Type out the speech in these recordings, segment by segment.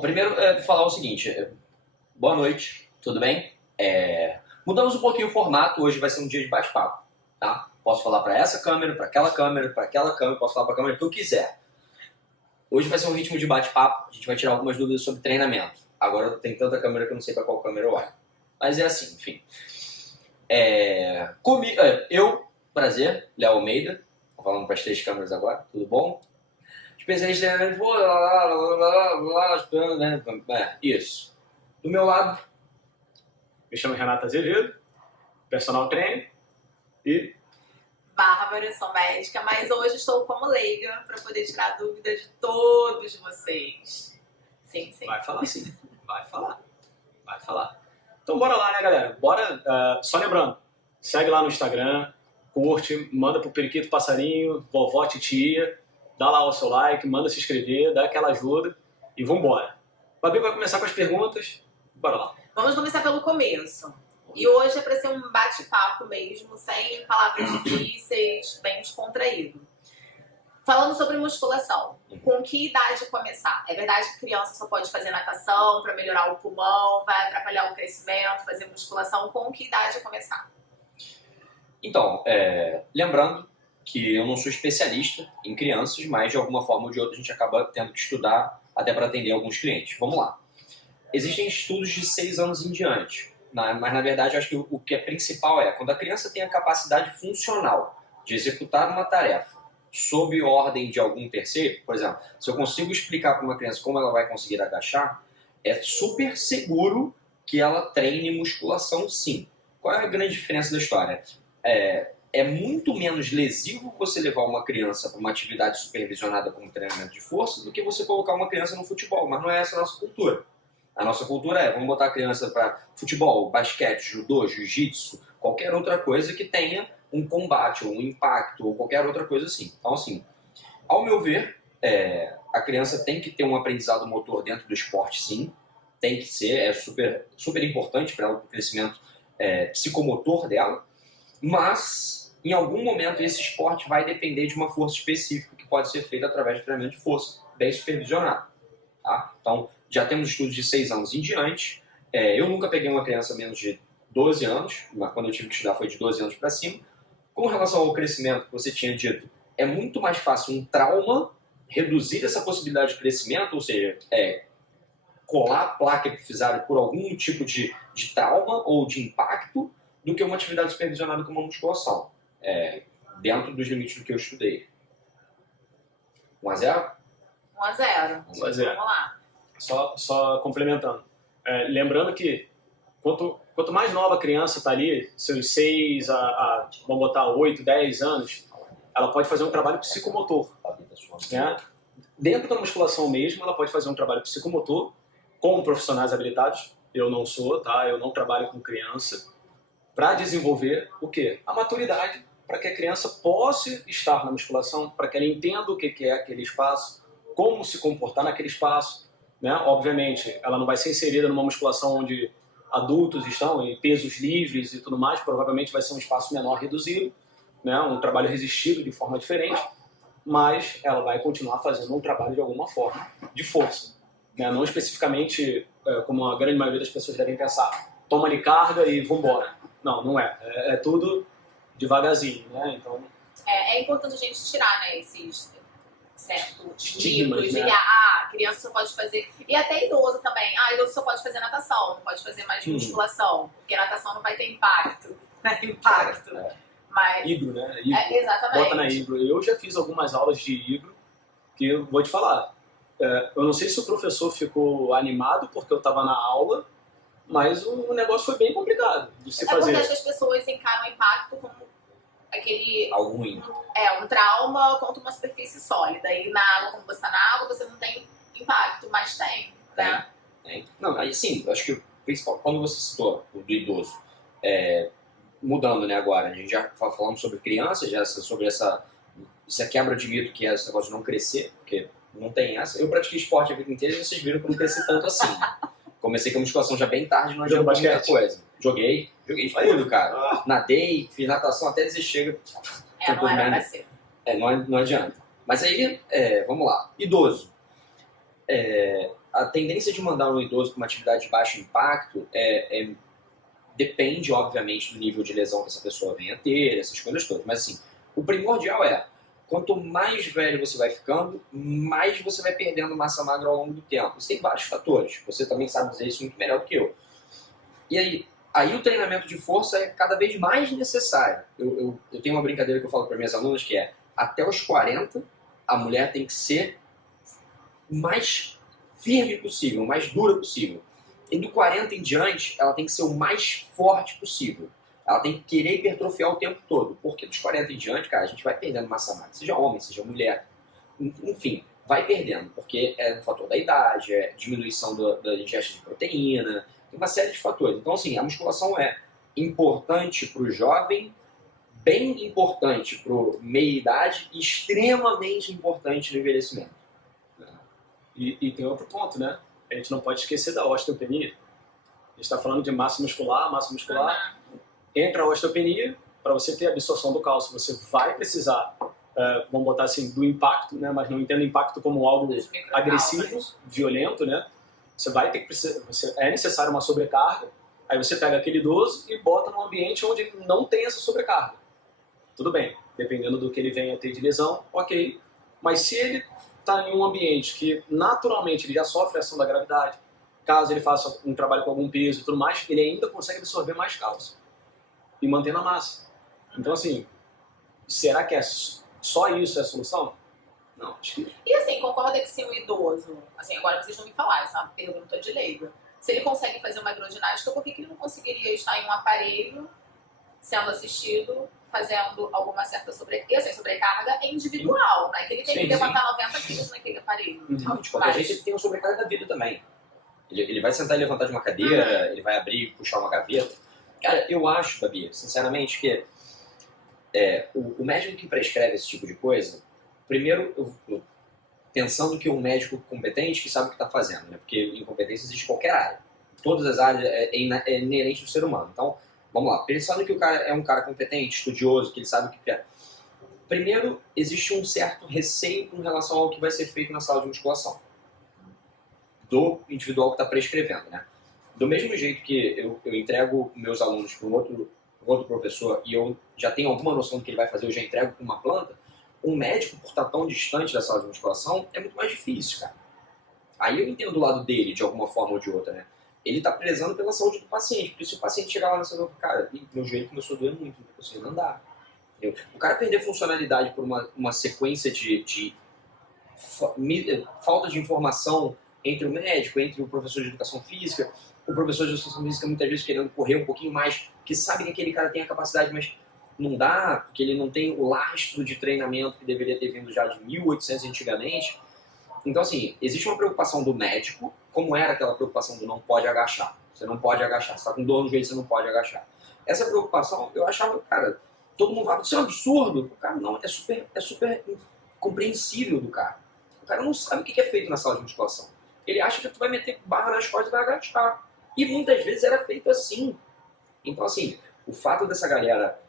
Bom, primeiro falar o seguinte, boa noite, tudo bem? Mudamos um pouquinho o formato, hoje vai ser um dia de bate-papo, tá? Posso falar para essa câmera, para aquela câmera, posso falar para a câmera que eu quiser. Hoje vai ser um ritmo de bate-papo, a gente vai tirar algumas dúvidas sobre treinamento. Agora tem tanta câmera que eu não sei para qual câmera eu olho. Mas é assim, enfim. Prazer, Léo Almeida, tô falando para as 3 câmeras agora, tudo bom? Especialista em treinamento, isso. Do meu lado, me chamo Renato Azevedo, personal trainer e... Bárbara, sou médica, mas hoje estou como leiga para poder tirar dúvidas de todos vocês. Sim. Vai falar sim, vai falar. Então bora lá, né, galera? Bora, só lembrando, segue lá no Instagram, curte, manda pro Periquito Passarinho, vovó, titia, dá lá o seu like, manda se inscrever, dá aquela ajuda e vambora. O Babi vai começar com as perguntas, bora lá. Vamos começar pelo começo. E hoje é para ser um bate-papo mesmo, sem palavras difíceis, bem descontraído. Falando sobre musculação, com que idade começar? É verdade que criança só pode fazer natação para melhorar o pulmão, vai atrapalhar o crescimento, fazer musculação, com que idade começar? Então, lembrando que eu não sou especialista em crianças, mas de alguma forma ou de outra a gente acaba tendo que estudar até para atender alguns clientes. Vamos lá. Existem estudos de 6 anos em diante. Mas, na verdade, eu acho que o que é principal é quando a criança tem a capacidade funcional de executar uma tarefa sob ordem de algum terceiro, por exemplo, se eu consigo explicar para uma criança como ela vai conseguir agachar, é super seguro que ela treine musculação sim. Qual é a grande diferença da história? É muito menos lesivo você levar uma criança para uma atividade supervisionada como treinamento de força do que você colocar uma criança no futebol, mas não é essa a nossa cultura. A nossa cultura vamos botar a criança para futebol, basquete, judô, jiu-jitsu, qualquer outra coisa que tenha um combate, ou um impacto, ou qualquer outra coisa assim. Então, assim, ao meu ver, a criança tem que ter um aprendizado motor dentro do esporte, sim. Tem que ser, é super, super importante para o crescimento psicomotor dela. Mas, em algum momento, esse esporte vai depender de uma força específica que pode ser feita através de treinamento de força, bem supervisionado. Tá? Então, já temos estudos de 6 anos em diante. Eu nunca peguei uma criança menos de 12 anos, mas quando eu tive que estudar foi de 12 anos para cima. Com relação ao crescimento que você tinha dito, é muito mais fácil um trauma reduzir essa possibilidade de crescimento, ou seja, colar a placa epifisiária por algum tipo de trauma ou de impacto, do que uma atividade supervisionada como uma musculação, dentro dos limites do que eu estudei. 1-0? 1-0. 1-0. Vamos lá. Só complementando. Lembrando que quanto mais nova a criança está ali, seus 6 vamos botar 8, 10 anos, ela pode fazer um trabalho psicomotor. Né? Dentro da musculação mesmo, ela pode fazer um trabalho psicomotor com profissionais habilitados. Eu não sou, tá? Eu não trabalho com criança. Para desenvolver o quê? A maturidade, para que a criança possa estar na musculação, para que ela entenda o que é aquele espaço, como se comportar naquele espaço. Né? Obviamente, ela não vai ser inserida numa musculação onde adultos estão em pesos livres e tudo mais, provavelmente vai ser um espaço menor, reduzido, né? Um trabalho resistido de forma diferente, mas ela vai continuar fazendo um trabalho de alguma forma, de força. Né? Não especificamente, como a grande maioria das pessoas devem pensar, toma-lhe carga e vambora. Não é. É tudo devagarzinho. Né? Então, é importante a gente tirar, né, esses certos estigmas, mitos de né? criança só pode fazer, e até idoso também, idoso só pode fazer natação, não pode fazer mais musculação, porque natação não vai ter impacto, né? Mas, hidro, né? Exatamente. Bota na hidro. Eu já fiz algumas aulas de hidro, que eu vou te falar, eu não sei se o professor ficou animado porque eu estava na aula, mas o negócio foi bem complicado de se fazer. Acontece que as pessoas encaram o impacto como algo ruim. Um trauma contra uma superfície sólida. E na água, como você está na água, você não tem impacto, mas tem, né? Tem. Não, mas assim, acho que o principal, quando você citou o do idoso, mudando, né, agora, a gente já falamos sobre crianças, sobre essa quebra de mito que é esse negócio de não crescer, porque não tem essa. Eu pratiquei esporte a vida inteira e vocês viram que eu não cresci tanto assim. Comecei com a musculação já bem tarde, não adiantou muita coisa. Joguei de tudo, cara. Nadei, fiz natação até dizer chega. Não era pra ser. Não adianta. Mas aí, vamos lá. Idoso. a tendência de mandar um idoso para uma atividade de baixo impacto depende, obviamente, do nível de lesão que essa pessoa venha a ter, essas coisas todas. Mas, assim, o primordial quanto mais velho você vai ficando, mais você vai perdendo massa magra ao longo do tempo. Isso tem vários fatores. Você também sabe dizer isso muito melhor do que eu. E aí o treinamento de força é cada vez mais necessário. Eu tenho uma brincadeira que eu falo para minhas alunas que até os 40, a mulher tem que ser mais firme possível, mais dura possível. E do 40 em diante, ela tem que ser o mais forte possível. Ela tem que querer hipertrofiar o tempo todo. Porque dos 40 em diante, cara, a gente vai perdendo massa magra. Seja homem, seja mulher. Enfim, vai perdendo. Porque é um fator da idade, é diminuição da ingesta de proteína, tem uma série de fatores. Então, assim, a musculação é importante para o jovem, bem importante para o meia-idade e extremamente importante no envelhecimento. E tem outro ponto, né? A gente não pode esquecer da osteopenia. A gente está falando de massa muscular. Entra a osteopenia, para você ter absorção do cálcio, você vai precisar, vamos botar assim, do impacto, né? Mas não entenda impacto como algo agressivo, violento, né? Você vai ter que é necessário uma sobrecarga, aí você pega aquele idoso e bota num ambiente onde não tem essa sobrecarga. Tudo bem, dependendo do que ele venha a ter de lesão, ok. Mas se ele está em um ambiente que naturalmente ele já sofre a ação da gravidade, caso ele faça um trabalho com algum peso e tudo mais, ele ainda consegue absorver mais cálcio e manter na massa. Então, assim, será que só isso é a solução? Não, acho que... E assim, concorda que se um idoso, assim, agora vocês vão me falar, essa é uma pergunta de leigo, se ele consegue fazer uma hidroginástica, por que ele não conseguiria estar em um aparelho, sendo assistido, fazendo alguma certa sobrecarga individual, né? Que ele tem que levantar 90 quilos naquele aparelho. Então, de qualquer jeito, ele tem uma sobrecarga da vida também. Ele vai sentar e levantar de uma cadeira, ele vai abrir e puxar uma gaveta. Cara, eu acho, Babi, sinceramente, que o médico que prescreve esse tipo de coisa, primeiro, pensando que um médico competente que sabe o que está fazendo, né? Porque incompetência existe em qualquer área. Em todas as áreas é inerente do ser humano. Então, vamos lá. Pensando que o cara é um cara competente, estudioso, que ele sabe o que quer. Primeiro, existe um certo receio com relação ao que vai ser feito na sala de musculação. Do individual que está prescrevendo, né? Do mesmo jeito que eu entrego meus alunos para um outro professor e eu já tenho alguma noção do que ele vai fazer, eu já entrego com uma planta, um médico, por estar tão distante da sala de musculação, é muito mais difícil, cara. Aí eu entendo do lado dele, de alguma forma ou de outra, né? Ele está prezando pela saúde do paciente, porque se o paciente chegar lá na sala do cara, meu joelho começou a doer muito, não estou conseguindo andar. Entendeu? O cara perder funcionalidade por uma sequência de falta de informação entre o médico, entre o professor de educação física, o professor de educação física muitas vezes querendo correr um pouquinho mais, que sabe que aquele cara tem a capacidade, mas não dá, porque ele não tem o lastro de treinamento que deveria ter vindo já de 1800 antigamente. Então, assim, existe uma preocupação do médico, como era aquela preocupação do não pode agachar. Você não pode agachar, você está com dor no joelho, você não pode agachar. Essa preocupação, eu achava, cara, todo mundo fala, isso é um absurdo. Cara, não, é super compreensível do cara. O cara não sabe o que é feito na sala de musculação. Ele acha que tu vai meter barra nas costas e vai agachar. E muitas vezes era feito assim. Então, assim, o fato dessa galera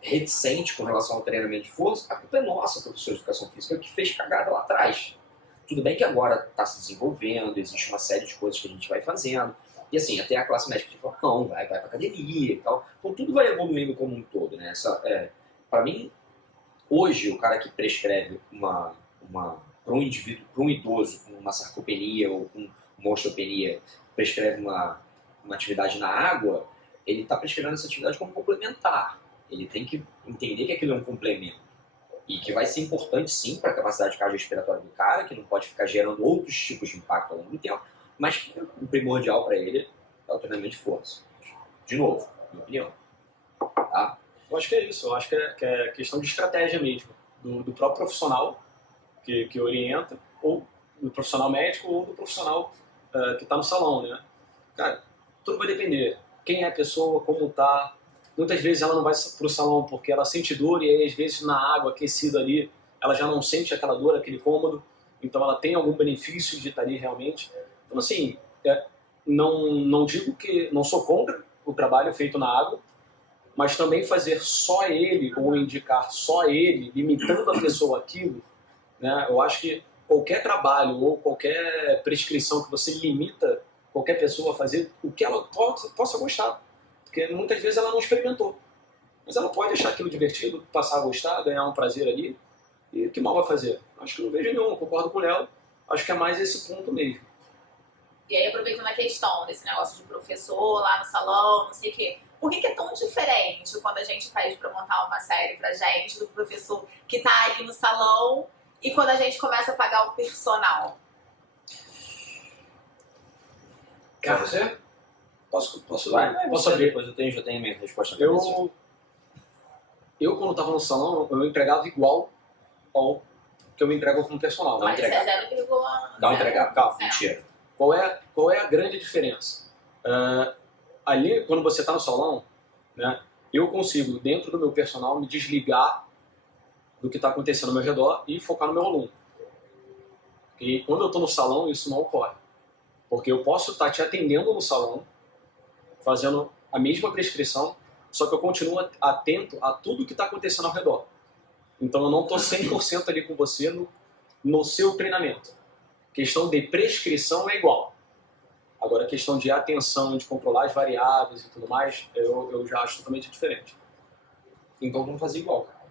reticente com relação ao treinamento de força, a culpa é nossa, professor de educação física, que fez cagada lá atrás. Tudo bem que agora está se desenvolvendo, existe uma série de coisas que a gente vai fazendo. E assim, até a classe médica fala, não, vai pra academia e tal. Então tudo vai evoluindo como um todo, né? Para mim, hoje, o cara que prescreve para um indivíduo, para um idoso com uma sarcopenia ou com uma osteopenia, prescreve uma atividade na água, ele está prescrevendo essa atividade como complementar. Ele tem que entender que aquilo é um complemento. E que vai ser importante, sim, para a capacidade cardiorrespiratória do cara, que não pode ficar gerando outros tipos de impacto ao longo do tempo, mas o primordial para ele é o treinamento de força. De novo, minha opinião. Tá? Eu acho que é isso. Eu acho que é questão de estratégia mesmo. Do próprio profissional que orienta, ou do profissional médico, ou do profissional que está no salão, né? Cara, tudo vai depender. Quem é a pessoa, como está. Muitas vezes ela não vai para o salão porque ela sente dor e aí, às vezes na água aquecida ali ela já não sente aquela dor, aquele cômodo, então ela tem algum benefício de estar ali realmente. Então assim, não digo que não sou contra o trabalho feito na água, mas também fazer só ele ou indicar só ele, limitando a pessoa aquilo, né? Eu acho que qualquer trabalho ou qualquer prescrição que você limita qualquer pessoa a fazer o que ela possa gostar. Porque muitas vezes ela não experimentou. Mas ela pode achar aquilo divertido, passar a gostar, ganhar um prazer ali. E que mal vai fazer? Acho que não vejo nenhum, concordo com o Léo. Acho que é mais esse ponto mesmo. E aí, aproveitando a questão desse negócio de professor lá no salão, não sei o quê. Por que é tão diferente quando a gente pede pra montar uma série pra gente do professor que tá ali no salão e quando a gente começa a pagar o personal? Quer você? Posso abrir? Depois já tenho minha resposta. Eu, quando estava no salão, eu entregava igual ao que eu me entrego como personal. Mas isso é 0,0. Não entregar. Calma, É. mentira. Qual é a grande diferença? Ali, quando você está no salão, né, eu consigo, dentro do meu personal, me desligar do que está acontecendo ao meu redor e focar no meu aluno. E quando eu estou no salão, isso não ocorre. Porque eu posso estar te atendendo no salão, fazendo a mesma prescrição, só que eu continuo atento a tudo que está acontecendo ao redor. Então eu não estou 100% ali com você no seu treinamento. Questão de prescrição é igual. Agora a questão de atenção, de controlar as variáveis e tudo mais, eu já acho totalmente diferente. Então vamos fazer igual, cara.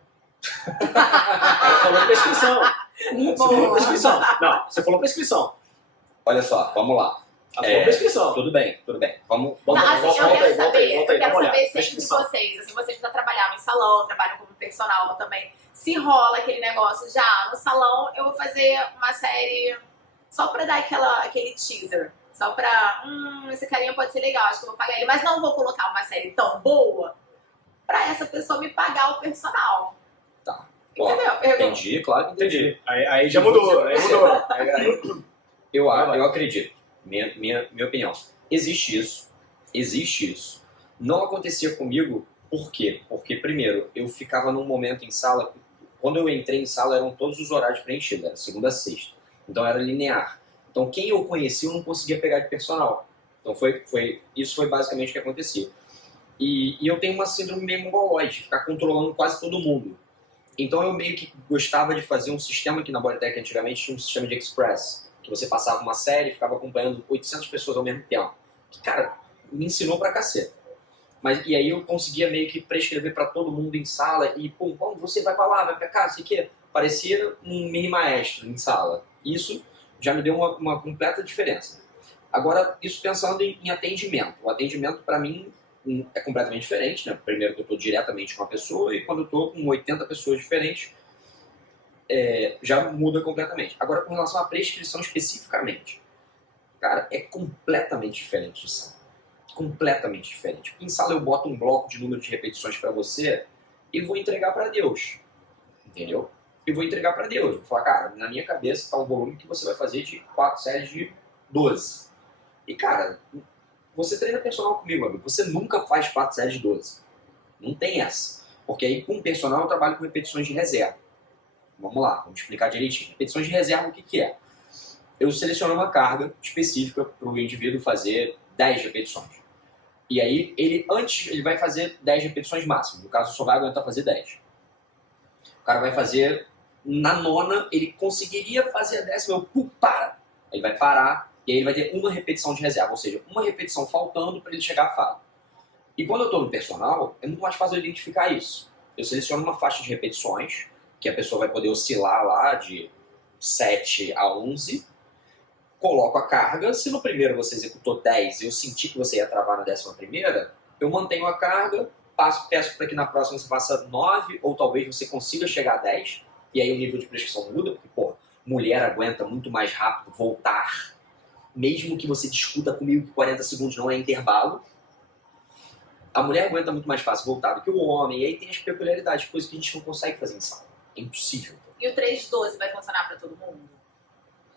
Ela falou prescrição. Você falou prescrição. Não, você falou prescrição. Olha só, vamos lá. Ela falou prescrição. Tudo bem. Vamos Não, assim, eu quero saber, volta aí, sempre olhar. de Prescrição. vocês. Assim, vocês já trabalharam em salão, trabalham como personal também. Se rola aquele negócio já no salão, eu vou fazer uma série só pra dar aquele teaser. Só pra, esse carinha pode ser legal, acho que eu vou pagar ele. Mas não vou colocar uma série tão boa pra essa pessoa me pagar o personal. Tá. Entendeu? Entendi, claro que entendi. Aí já mudou. Eu acredito. Minha opinião. Existe isso. Não acontecia comigo, por quê? Porque, primeiro, eu ficava num momento em sala, quando eu entrei em sala eram todos os horários preenchidos, era segunda a sexta. Então era linear. Então quem eu conhecia eu não conseguia pegar de personal. Então isso foi basicamente o que acontecia. E eu tenho uma síndrome meio mongoloide, de ficar controlando quase todo mundo. Então eu meio que gostava de fazer um sistema que na Bodytech antigamente tinha um sistema de Express, que você passava uma série e ficava acompanhando 800 pessoas ao mesmo tempo. Que, cara, me ensinou pra caceta. E aí eu conseguia meio que prescrever pra todo mundo em sala e, pô, você vai pra lá, vai pra cá, sei o quê. Parecia um mini maestro em sala. Isso já me deu uma completa diferença. Agora, isso pensando em atendimento. O atendimento, pra mim, é completamente diferente, né? Primeiro que eu estou diretamente com a pessoa e quando eu estou com 80 pessoas diferentes, já muda completamente. Agora, com relação à prescrição especificamente, cara, é completamente diferente de sala. Completamente diferente. Porque em sala eu boto um bloco de número de repetições para você e vou entregar para Deus. Entendeu? E vou entregar para Deus. Vou falar, cara, na minha cabeça está um volume que você vai fazer de 4 séries de 12. E, cara, você treina personal comigo, amigo. Você nunca faz 4 séries de 12. Não tem essa. Porque aí com personal eu trabalho com repetições de reserva. Vamos lá, vamos explicar direitinho. Repetições de reserva, o que é? Eu seleciono uma carga específica para o indivíduo fazer 10 repetições. E aí, ele vai fazer 10 repetições máximas. No caso, só vai aguentar fazer 10. O cara vai fazer, na nona, ele conseguiria fazer a 10ª, para. Ele vai parar, e aí ele vai ter uma repetição de reserva. Ou seja, uma repetição faltando para ele chegar à falha. E quando eu estou no personal, é muito mais fácil eu identificar isso. Eu seleciono uma faixa de repetições, que a pessoa vai poder oscilar lá de 7 a 11, coloco a carga, se no primeiro você executou 10 e eu senti que você ia travar na 11ª, eu mantenho a carga, peço para que na próxima você faça 9, ou talvez você consiga chegar a 10, e aí o nível de prescrição muda, porque, pô, mulher aguenta muito mais rápido voltar, mesmo que você discuta comigo que 40 segundos não é intervalo, a mulher aguenta muito mais fácil voltar do que o homem, e aí tem as peculiaridades, coisas que a gente não consegue fazer em sala. É impossível. E o 3 de 12 vai funcionar para todo mundo?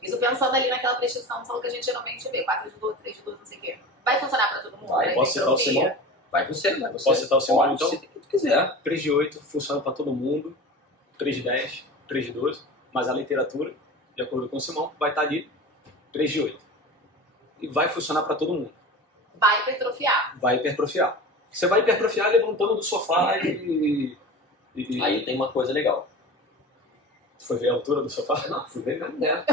Isso pensando ali naquela prescrição de saúde que a gente geralmente vê, 4 de 12, 3 de 12, não sei o quê. Vai funcionar para todo mundo? Vai, posso citar o Simão? Vai você. Posso citar o Simão, então? Se tu quiser. 3 de 8 funciona para todo mundo, 3 de 10, 3 de 12, mas a literatura, de acordo com o Simão, vai estar ali 3 de 8. E vai funcionar para todo mundo. Vai hipertrofiar. Vai hipertrofiar. Você vai hipertrofiar levantando do sofá e... Aí tem uma coisa legal. Foi ver a altura do sofá? Não, fui ver mesmo dentro.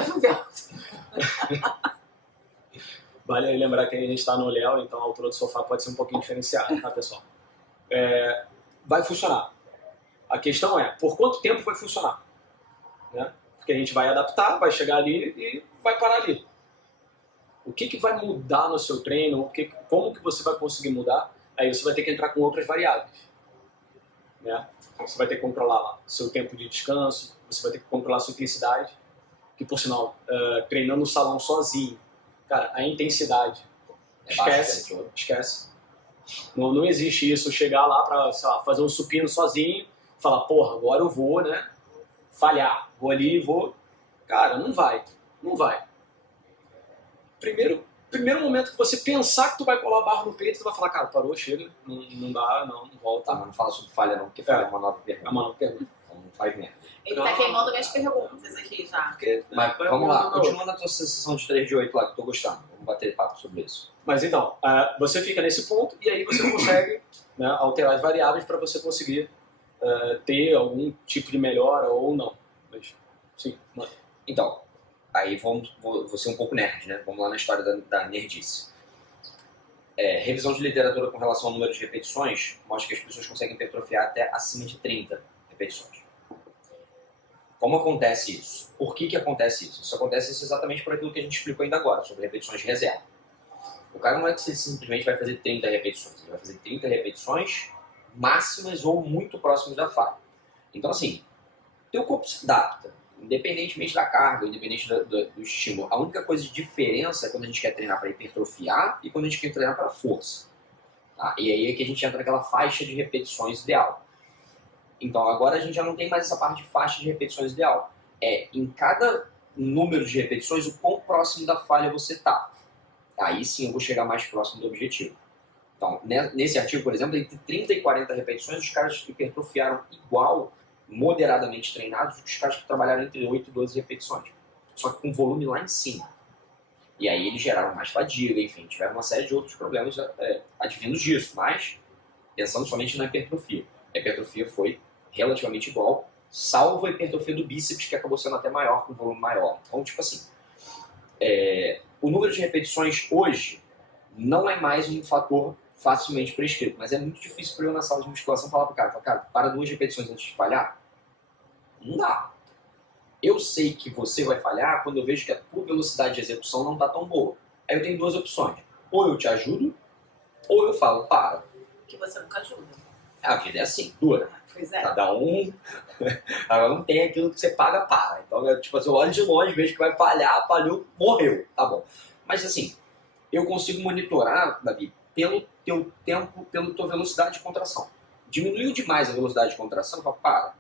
Vale aí lembrar que a gente está no Léo, então a altura do sofá pode ser um pouquinho diferenciada, tá, pessoal? Vai funcionar. A questão é, por quanto tempo vai funcionar? Né? Porque a gente vai adaptar, vai chegar ali e vai parar ali. O que vai mudar no seu treino? Como que você vai conseguir mudar? Aí você vai ter que entrar com outras variáveis. Né? Você vai ter que controlar lá seu tempo de descanso, você vai ter que controlar sua intensidade, que por sinal, treinando no salão sozinho, cara, a intensidade, esquece. Não existe isso, chegar lá pra, sei lá, fazer um supino sozinho, falar, porra, agora eu vou, né, falhar, vou ali, vou... Cara, não vai. Primeiro momento que você pensar que tu vai colar a barra no peito, tu vai falar, cara, parou, chega, não dá, não volta. Tá, mas não fala sobre falha não, porque falha é uma nova É pergunta. uma nova pergunta. Então não faz merda. Ele tá queimando minhas perguntas aqui já. Porque, Mas vamos lá, continua na tua sensação de 3 de 8 lá, que eu tô gostando. Vamos bater papo sobre isso. Mas então, você fica nesse ponto e aí você consegue, né, alterar as variáveis para você conseguir ter algum tipo de melhora ou não. Mas, sim, mano. Então, aí vou ser um pouco nerd, né? Vamos lá na história da nerdice. Revisão de literatura com relação ao número de repetições mostra que as pessoas conseguem hipertrofiar até acima de 30 repetições. Como acontece isso? Por que acontece isso? Isso acontece exatamente por aquilo que a gente explicou ainda agora, sobre repetições de reserva. O cara não é que você simplesmente vai fazer 30 repetições, ele vai fazer 30 repetições máximas ou muito próximas da falha. Então, assim, teu corpo se adapta, independentemente da carga, independente do estímulo. A única coisa de diferença é quando a gente quer treinar para hipertrofiar e quando a gente quer treinar para força. Tá? E aí é que a gente entra naquela faixa de repetições ideal. Então, agora a gente já não tem mais essa parte de faixa de repetições ideal. Em cada número de repetições, o quão próximo da falha você está. Aí sim eu vou chegar mais próximo do objetivo. Então, nesse artigo, por exemplo, entre 30 e 40 repetições, os caras hipertrofiaram igual, moderadamente treinados, os caras que trabalharam entre 8 e 12 repetições. Só que com volume lá em cima. E aí eles geraram mais fadiga, enfim, tiveram uma série de outros problemas advindos disso. Mas, pensando somente na hipertrofia. A hipertrofia foi relativamente igual, salvo a hipertrofia do bíceps, que acabou sendo até maior, com volume maior. Então, tipo assim, o número de repetições hoje não é mais um fator facilmente prescrito, mas é muito difícil para eu na sala de musculação falar pro cara, para 2 repetições antes de falhar. Não dá. Eu sei que você vai falhar quando eu vejo que a tua velocidade de execução não está tão boa. Aí eu tenho 2 opções. Ou eu te ajudo, ou eu falo, para. Que você nunca ajuda. A vida é assim, dura. Pois é. Cada um tem aquilo que você paga, para. Então, tipo assim, eu olho de longe, vejo que vai falhar, falhou, morreu. Tá bom. Mas assim, eu consigo monitorar, Davi, pelo teu tempo, pela tua velocidade de contração. Diminuiu demais a velocidade de contração, eu falo, para.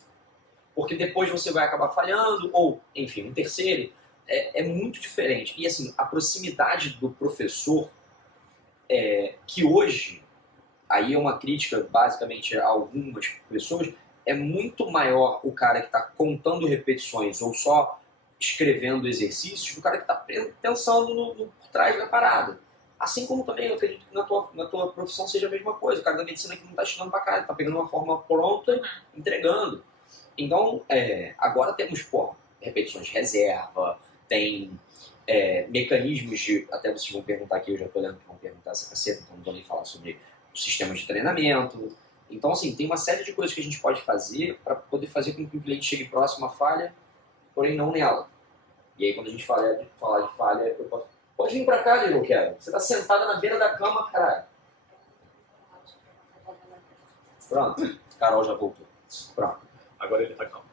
Porque depois você vai acabar falhando, ou, enfim, um terceiro. É muito diferente. E assim, a proximidade do professor, que hoje, aí é uma crítica basicamente a algumas pessoas, é muito maior o cara que está contando repetições ou só escrevendo exercícios do cara que está pensando por trás da parada. Assim como também eu acredito que na tua profissão seja a mesma coisa. O cara da medicina que não está estudando para cá, ele está pegando uma forma pronta, entregando. Então, agora temos repetições de reserva, tem mecanismos de... Até vocês vão perguntar aqui, eu já estou olhando que vão perguntar essa caceta, então não vou nem falar sobre o sistema de treinamento. Então, assim, tem uma série de coisas que a gente pode fazer para poder fazer com que o cliente chegue próximo à falha, porém não nela. E aí, quando a gente falar de falha, eu posso... Pode vir pra cá, Lilo, quero. Você tá sentada na beira da cama, caralho. Pronto. Carol já voltou. Pronto. Agora ele tá calmo.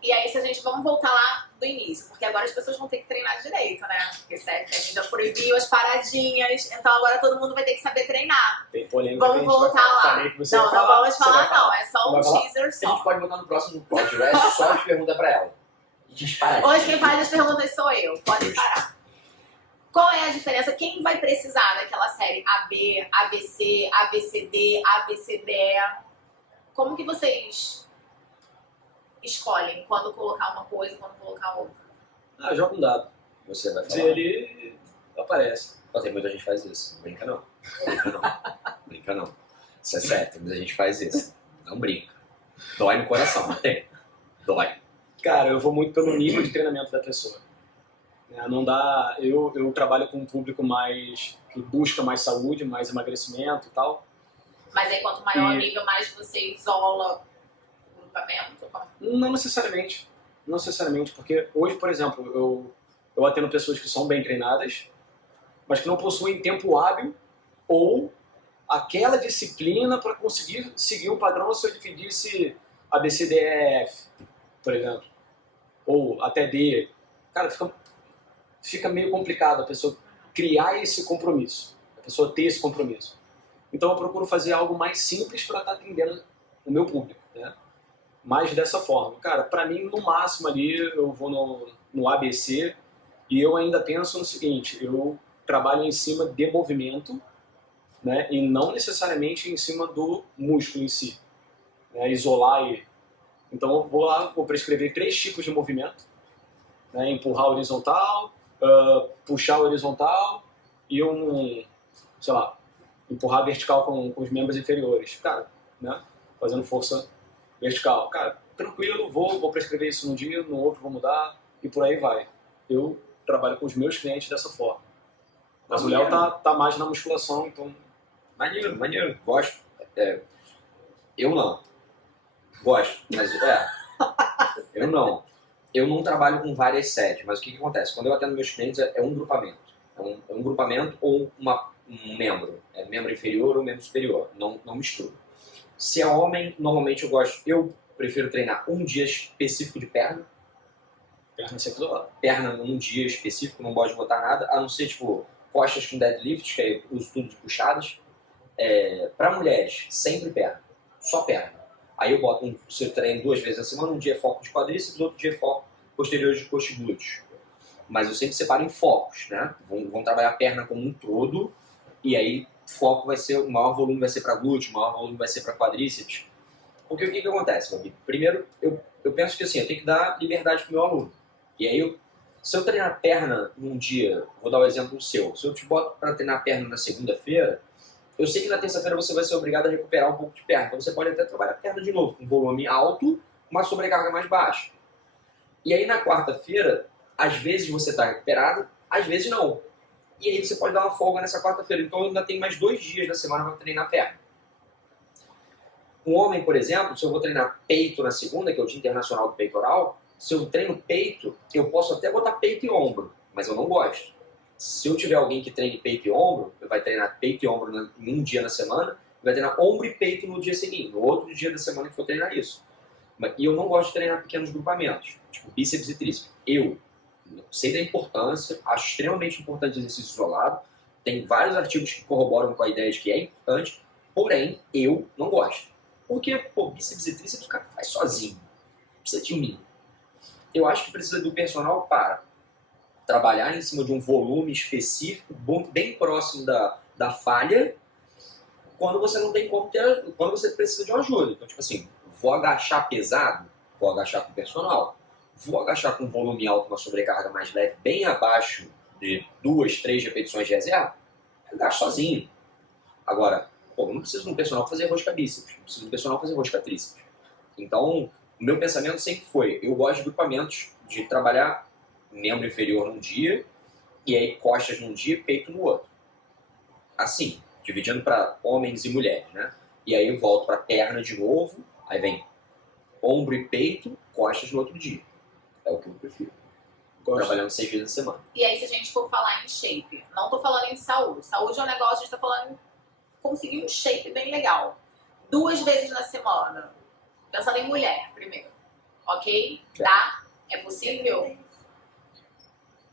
E aí, se a gente vamos voltar lá do início, porque agora as pessoas vão ter que treinar direito, né? Porque certo, a gente já proibiu as paradinhas, então agora todo mundo vai ter que saber treinar. Tem polêmica. Vamos voltar lá. Não vamos falar, não. É só um teaser A só. gente pode botar no próximo podcast, só as perguntas pra ela. Dispara. Hoje quem faz as perguntas sou eu. Pode parar. Qual é a diferença? Quem vai precisar daquela série AB, ABC, ABCD, ABCDE? Como que vocês escolhem quando colocar uma coisa e quando colocar outra? Joga um dado. Você vai Se falar. ele aparece. Tem muita gente que faz isso. Não brinca não. Brinca não. Brinca não. Isso é sério, muita gente faz isso. Não brinca. Dói no coração, não tem? Dói. Cara, eu vou muito pelo nível de treinamento da pessoa. Não dá... Eu trabalho com um público mais... que busca mais saúde, mais emagrecimento e tal. Mas aí quanto maior o nível, mais você isola o grupamento? Não necessariamente. Não necessariamente, porque hoje, por exemplo, eu atendo pessoas que são bem treinadas, mas que não possuem tempo hábil ou aquela disciplina para conseguir seguir um padrão se eu dividisse ABCDEF, por exemplo, ou até D. Cara, fica meio complicado a pessoa criar esse compromisso, a pessoa ter esse compromisso. Então eu procuro fazer algo mais simples para estar atendendo o meu público, né? Mais dessa forma. Cara, para mim, no máximo ali, eu vou no ABC e eu ainda penso no seguinte, eu trabalho em cima de movimento, né? E não necessariamente em cima do músculo em si, né? Isolar ele. Então eu vou lá, vou prescrever 3 tipos de movimento, né? Empurrar horizontal, puxar horizontal e sei lá, empurrar vertical com os membros inferiores. Cara, né? Fazendo força vertical. Cara, tranquilo, vou prescrever isso num dia, no outro vou mudar e por aí vai. Eu trabalho com os meus clientes dessa forma. Mas o Léo tá mais na musculação, então... Maneiro. Gosto. Eu não. Gosto, mas eu não. Eu não trabalho com várias séries, mas o que acontece? Quando eu atendo meus clientes, é um grupamento. É um grupamento ou um membro. É membro inferior ou membro superior. Não misturo. Se é homem, normalmente eu prefiro treinar um dia específico de perna. Perna sempre do lado. Perna num dia específico, não gosto de botar nada, a não ser tipo costas com deadlift, que aí eu uso tudo de puxadas. Para mulheres, sempre perna. Só perna. Aí eu boto se eu treino 2 vezes na semana, um dia é foco de quadríceps, outro dia é foco posterior de coxa e glúteos. Mas eu sempre separo em focos, né? Vão trabalhar a perna como um todo, e aí foco vai ser, o maior volume vai ser para glúteo, o maior volume vai ser para quadríceps. Porque o que acontece, Gabi? Primeiro, eu penso que assim, eu tenho que dar liberdade pro meu aluno. E aí, se eu treinar perna num dia, vou dar o exemplo seu, se eu te boto para treinar perna na segunda-feira, eu sei que na terça-feira você vai ser obrigado a recuperar um pouco de perna. Então você pode até trabalhar a perna de novo, com volume alto, uma sobrecarga mais baixa. E aí na quarta-feira, às vezes você está recuperado, às vezes não. E aí você pode dar uma folga nessa quarta-feira. Então eu ainda tenho mais 2 dias na semana para treinar perna. Um homem, por exemplo, se eu vou treinar peito na segunda, que é o Dia Internacional do Peitoral, se eu treino peito, eu posso até botar peito e ombro, mas eu não gosto. Se eu tiver alguém que treine peito e ombro, vai treinar peito e ombro em um dia na semana, vai treinar ombro e peito no dia seguinte, no outro dia da semana que for treinar isso. E eu não gosto de treinar pequenos grupamentos, tipo bíceps e tríceps. Eu sei da importância, acho extremamente importante exercício isolado, tem vários artigos que corroboram com a ideia de que é importante, porém, eu não gosto. Porque, bíceps e tríceps o cara faz sozinho, não precisa de mim. Eu acho que precisa do personal para trabalhar em cima de um volume específico, bem próximo da falha, quando você não tem como quando você precisa de uma ajuda. Então, tipo assim, vou agachar pesado, vou agachar com personal. Vou agachar com volume alto, uma sobrecarga mais leve, bem abaixo de 2, 3 repetições de reserva, eu agacho sozinho. Agora, eu não preciso de um personal fazer rosca bíceps, não preciso de um personal fazer rosca tríceps. Então, o meu pensamento sempre foi, eu gosto de grupamentos, de trabalhar membro inferior num dia, e aí costas num dia e peito no outro. Assim, dividindo para homens e mulheres, né? E aí eu volto para perna de novo, aí vem ombro e peito, costas no outro dia. É o que eu prefiro. Trabalhando 6 vezes na semana. E aí, se a gente for falar em shape, não tô falando em saúde. Saúde é um negócio, a gente tá falando em conseguir um shape bem legal. 2 vezes na semana. Pensando em mulher primeiro. Ok? Tá? É possível?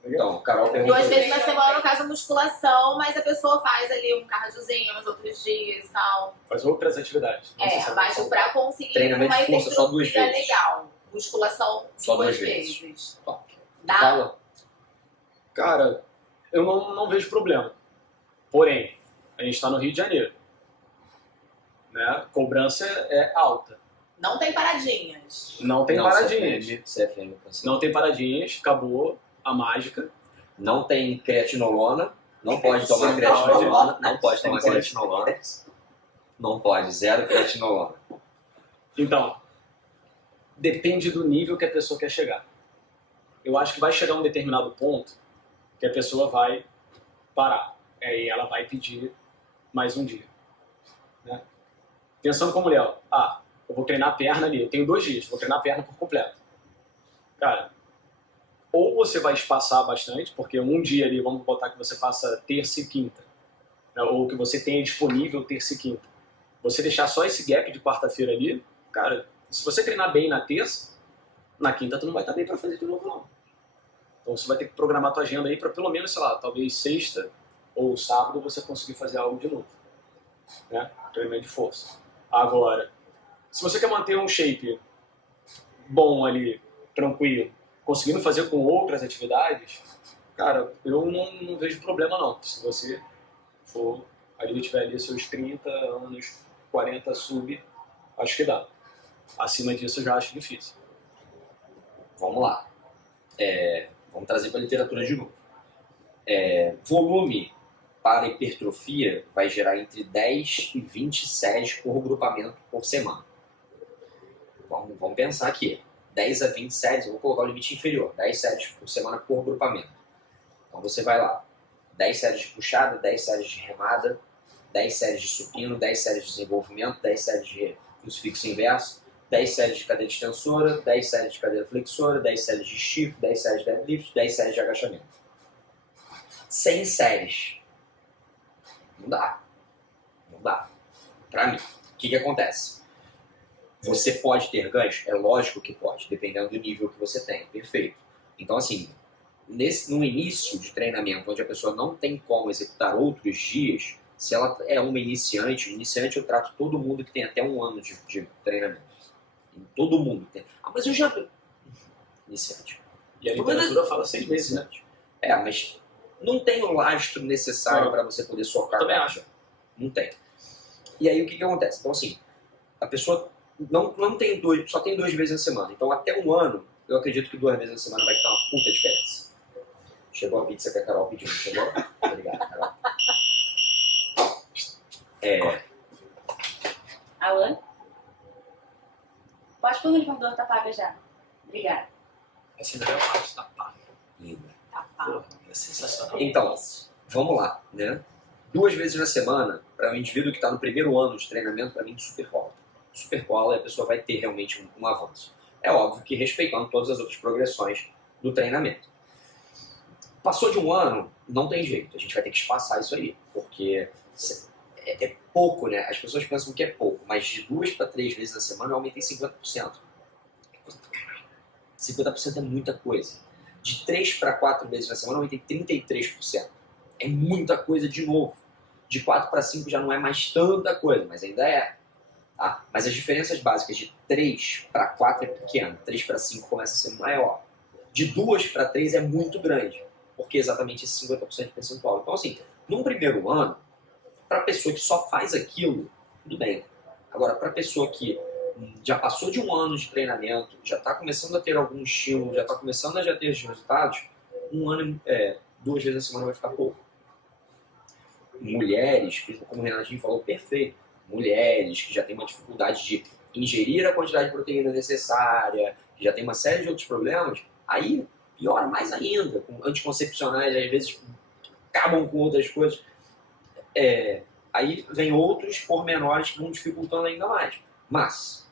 Então, Carol perguntou. 2 vezes na semana, no caso, musculação, mas a pessoa faz ali um cardiozinho nos outros dias e tal. Faz outras atividades. Mas pra conseguir treinamento uma de força só 2 hipertrofia vezes. legal. Musculação Só 2 2 vezes. vezes. Top. Dá? Fala. Cara, eu não vejo problema. Porém, a gente está no Rio de Janeiro. Né? A cobrança é alta. Não tem paradinhas. Não tem paradinhas. CFM. Não tem paradinhas, acabou a mágica. Não tem creatinolona. Não pode tomar Sim, creatinolona. Não pode Não tomar pode. creatinolona. Não pode. 0 creatinolona. Então, depende do nível que a pessoa quer chegar. Eu acho que vai chegar um determinado ponto que a pessoa vai parar. Aí ela vai pedir mais um dia. Né? Pensando como Léo, eu vou treinar a perna ali, eu tenho 2 dias, vou treinar a perna por completo. Cara, ou você vai espaçar bastante, porque um dia ali, vamos botar que você faça terça e quinta, né? Ou que você tenha disponível terça e quinta. Você deixar só esse gap de quarta-feira ali, cara, se você treinar bem na terça, na quinta tu não vai estar bem para fazer de novo não. Então você vai ter que programar a tua agenda aí para pelo menos, sei lá, talvez sexta ou sábado você conseguir fazer algo de novo. Né? Treinamento de força. Agora, se você quer manter um shape bom ali, tranquilo, conseguindo fazer com outras atividades, cara, eu não vejo problema não. Se você for ali, tiver ali seus 30 anos, 40 sub, acho que dá. Acima disso eu já acho difícil. Vamos lá. Vamos trazer para a literatura de novo. Volume para hipertrofia vai gerar entre 10 e 20 séries por grupamento por semana. Vamos pensar aqui. 10 a 20 séries, eu vou colocar o limite inferior. 10 séries por semana por grupamento. Então você vai lá. 10 séries de puxada, 10 séries de remada, 10 séries de supino, 10 séries de desenvolvimento, 10 séries de crucifixo inverso, 10 séries de cadeira extensora, 10 séries de cadeira flexora, 10 séries de stiff, 10 séries de deadlift, 10 séries de agachamento. 100 séries. Não dá. Não dá. Pra mim. O que acontece? Você pode ter ganhos? É lógico que pode, dependendo do nível que você tem. Perfeito. Então, assim, no início de treinamento, onde a pessoa não tem como executar outros dias, se ela é uma iniciante eu trato todo mundo que tem até 1 ano de treinamento. Todo mundo tem. Mas eu já... Iniciante. E a literatura fala 6 meses, né? Mas não tem o lastro necessário para você poder socar. Eu também acho. Não tem. E aí o que acontece? Então, assim, a pessoa não tem só tem 2 vezes na semana. Então, até 1 ano, eu acredito que 2 vezes na semana vai estar uma puta diferença. Chegou a pizza que a Carol pediu, não chegou? Obrigado, Carol. Alan? Pode pôr o elevador, tá paga já. Obrigada. Essa ainda é a parte da paga. Linda. Porra, é sensacional. Então, vamos lá, né? 2 vezes na semana, para um indivíduo que está no primeiro ano de treinamento, para mim, super cola. Super cola e a pessoa vai ter realmente um avanço. É óbvio que respeitando todas as outras progressões do treinamento. Passou de 1 ano, não tem jeito. A gente vai ter que espaçar isso aí, porque é pouco, né? As pessoas pensam que é pouco, mas de 2 para 3 vezes na semana eu aumentei 50%. 50% é muita coisa. De 3 para 4 vezes na semana eu aumentei 33%. É muita coisa de novo. De 4 para 5 já não é mais tanta coisa, mas ainda é. Tá? Mas as diferenças básicas de 3 para 4 é pequena, 3 para 5 começa a ser maior. De 2 para 3 é muito grande, porque é exatamente esse 50% percentual. Então, assim, num primeiro ano, para a pessoa que só faz aquilo, tudo bem. Agora, para a pessoa que já passou de 1 ano de treinamento, já está começando a ter algum estímulo, já está começando a já ter os resultados, 1 ano, 2 vezes na semana vai ficar pouco. Mulheres, como o Renatinho falou, perfeito. Mulheres que já têm uma dificuldade de ingerir a quantidade de proteína necessária, que já tem uma série de outros problemas, aí piora mais ainda, com anticoncepcionais, às vezes acabam com outras coisas. Aí vem outros pormenores que vão dificultando ainda mais. Mas,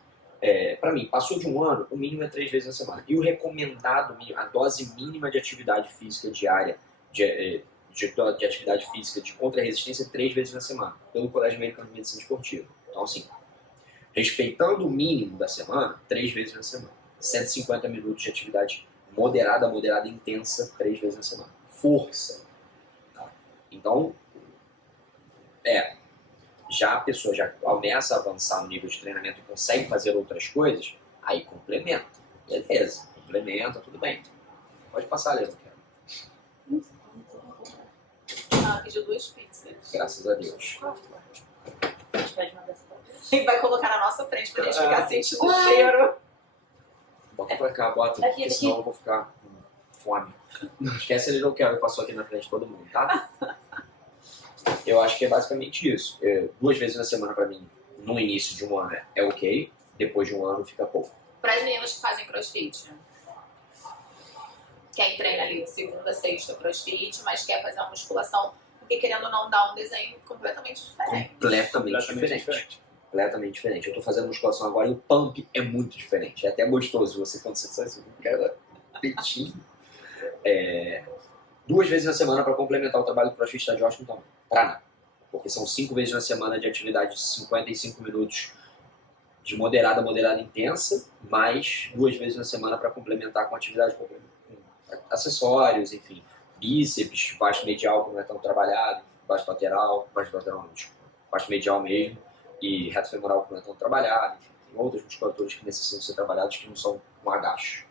para mim, passou de 1 ano, o mínimo é 3 vezes na semana. E o recomendado, a dose mínima de atividade física diária, de atividade física de contra-resistência, é 3 vezes na semana, pelo Colégio Americano de Medicina Esportiva. Então, assim, respeitando o mínimo da semana, 3 vezes na semana. 150 minutos de atividade moderada intensa, 3 vezes na semana. Força. Tá? Então, já a pessoa já começa a avançar no nível de treinamento e consegue fazer outras coisas, aí complementa. Beleza, complementa, tudo bem. Pode passar, Leandro. Pediu 2 pizzas. Graças a Deus. A gente pode mandar essa pra E vai colocar na nossa frente pra gente ficar sentindo o cheiro. Bota pra cá, bota, Aqui, porque senão eu vou ficar com fome. Esquece, ele não quer, eu passo aqui na frente de todo mundo, tá? Eu acho que é basicamente isso. 2 vezes na semana pra mim, no início de 1 ano é ok, depois de 1 ano fica pouco. Para as meninas que fazem crossfit. Quem treina ali de segunda a sexta crossfit, mas quer fazer uma musculação, porque querendo ou não dar um desenho completamente diferente. Completamente diferente. Completamente diferente. Eu tô fazendo musculação agora e o pump é muito diferente. É até gostoso você quando você sai assim, cara, peitinho. 2 vezes na semana para complementar o trabalho do crossfit está de ótimo tamanho. Pra mim. Porque são 5 vezes na semana de atividade de 55 minutos de moderada a moderada intensa, mais 2 vezes na semana para complementar com atividade com acessórios, enfim, bíceps, baixo medial que não é tão trabalhado, baixo lateral não, desculpa, baixo medial mesmo, e reto femoral que não é tão trabalhado, enfim, tem outras musculaturas que necessitam ser trabalhadas que não são um agacho.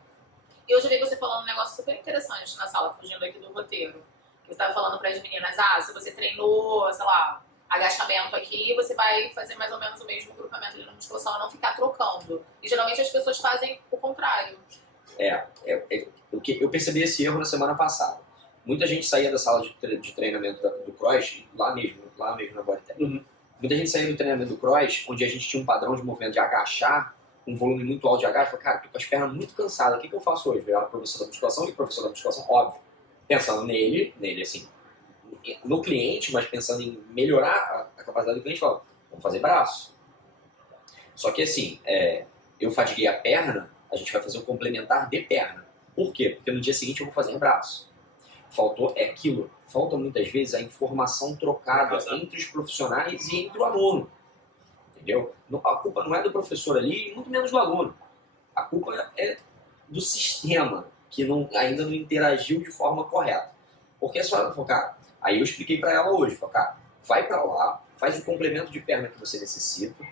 E hoje eu vi você falando um negócio super interessante na sala, fugindo aqui do roteiro. Que você estava falando para as meninas, se você treinou, sei lá, agachamento aqui, você vai fazer mais ou menos o mesmo grupamento ali na musculação, não ficar trocando. E geralmente as pessoas fazem o contrário. Eu percebi esse erro na semana passada. Muita gente saía da sala de treinamento do cross, lá mesmo na Bodytech. Muita gente saía do treinamento do cross, onde a gente tinha um padrão de movimento de agachar, um volume muito alto de agacho. Falei, cara, tô com as pernas muito cansadas, o que eu faço hoje? Virar professor da musculação e professor da musculação, óbvio. Pensando nele assim, no cliente, mas pensando em melhorar a capacidade do cliente, fala, vamos fazer braço. Só que assim, eu fatiguei a perna, a gente vai fazer um complementar de perna. Por quê? Porque no dia seguinte eu vou fazer braço. Faltou aquilo. Falta muitas vezes a informação trocada entre os profissionais e entre o aluno. Entendeu? A culpa não é do professor ali, muito menos do aluno. A culpa é do sistema, que ainda não interagiu de forma correta. Porque é só focar. Aí eu expliquei para ela hoje, focar. Vai para lá, faz o complemento de perna que você necessita.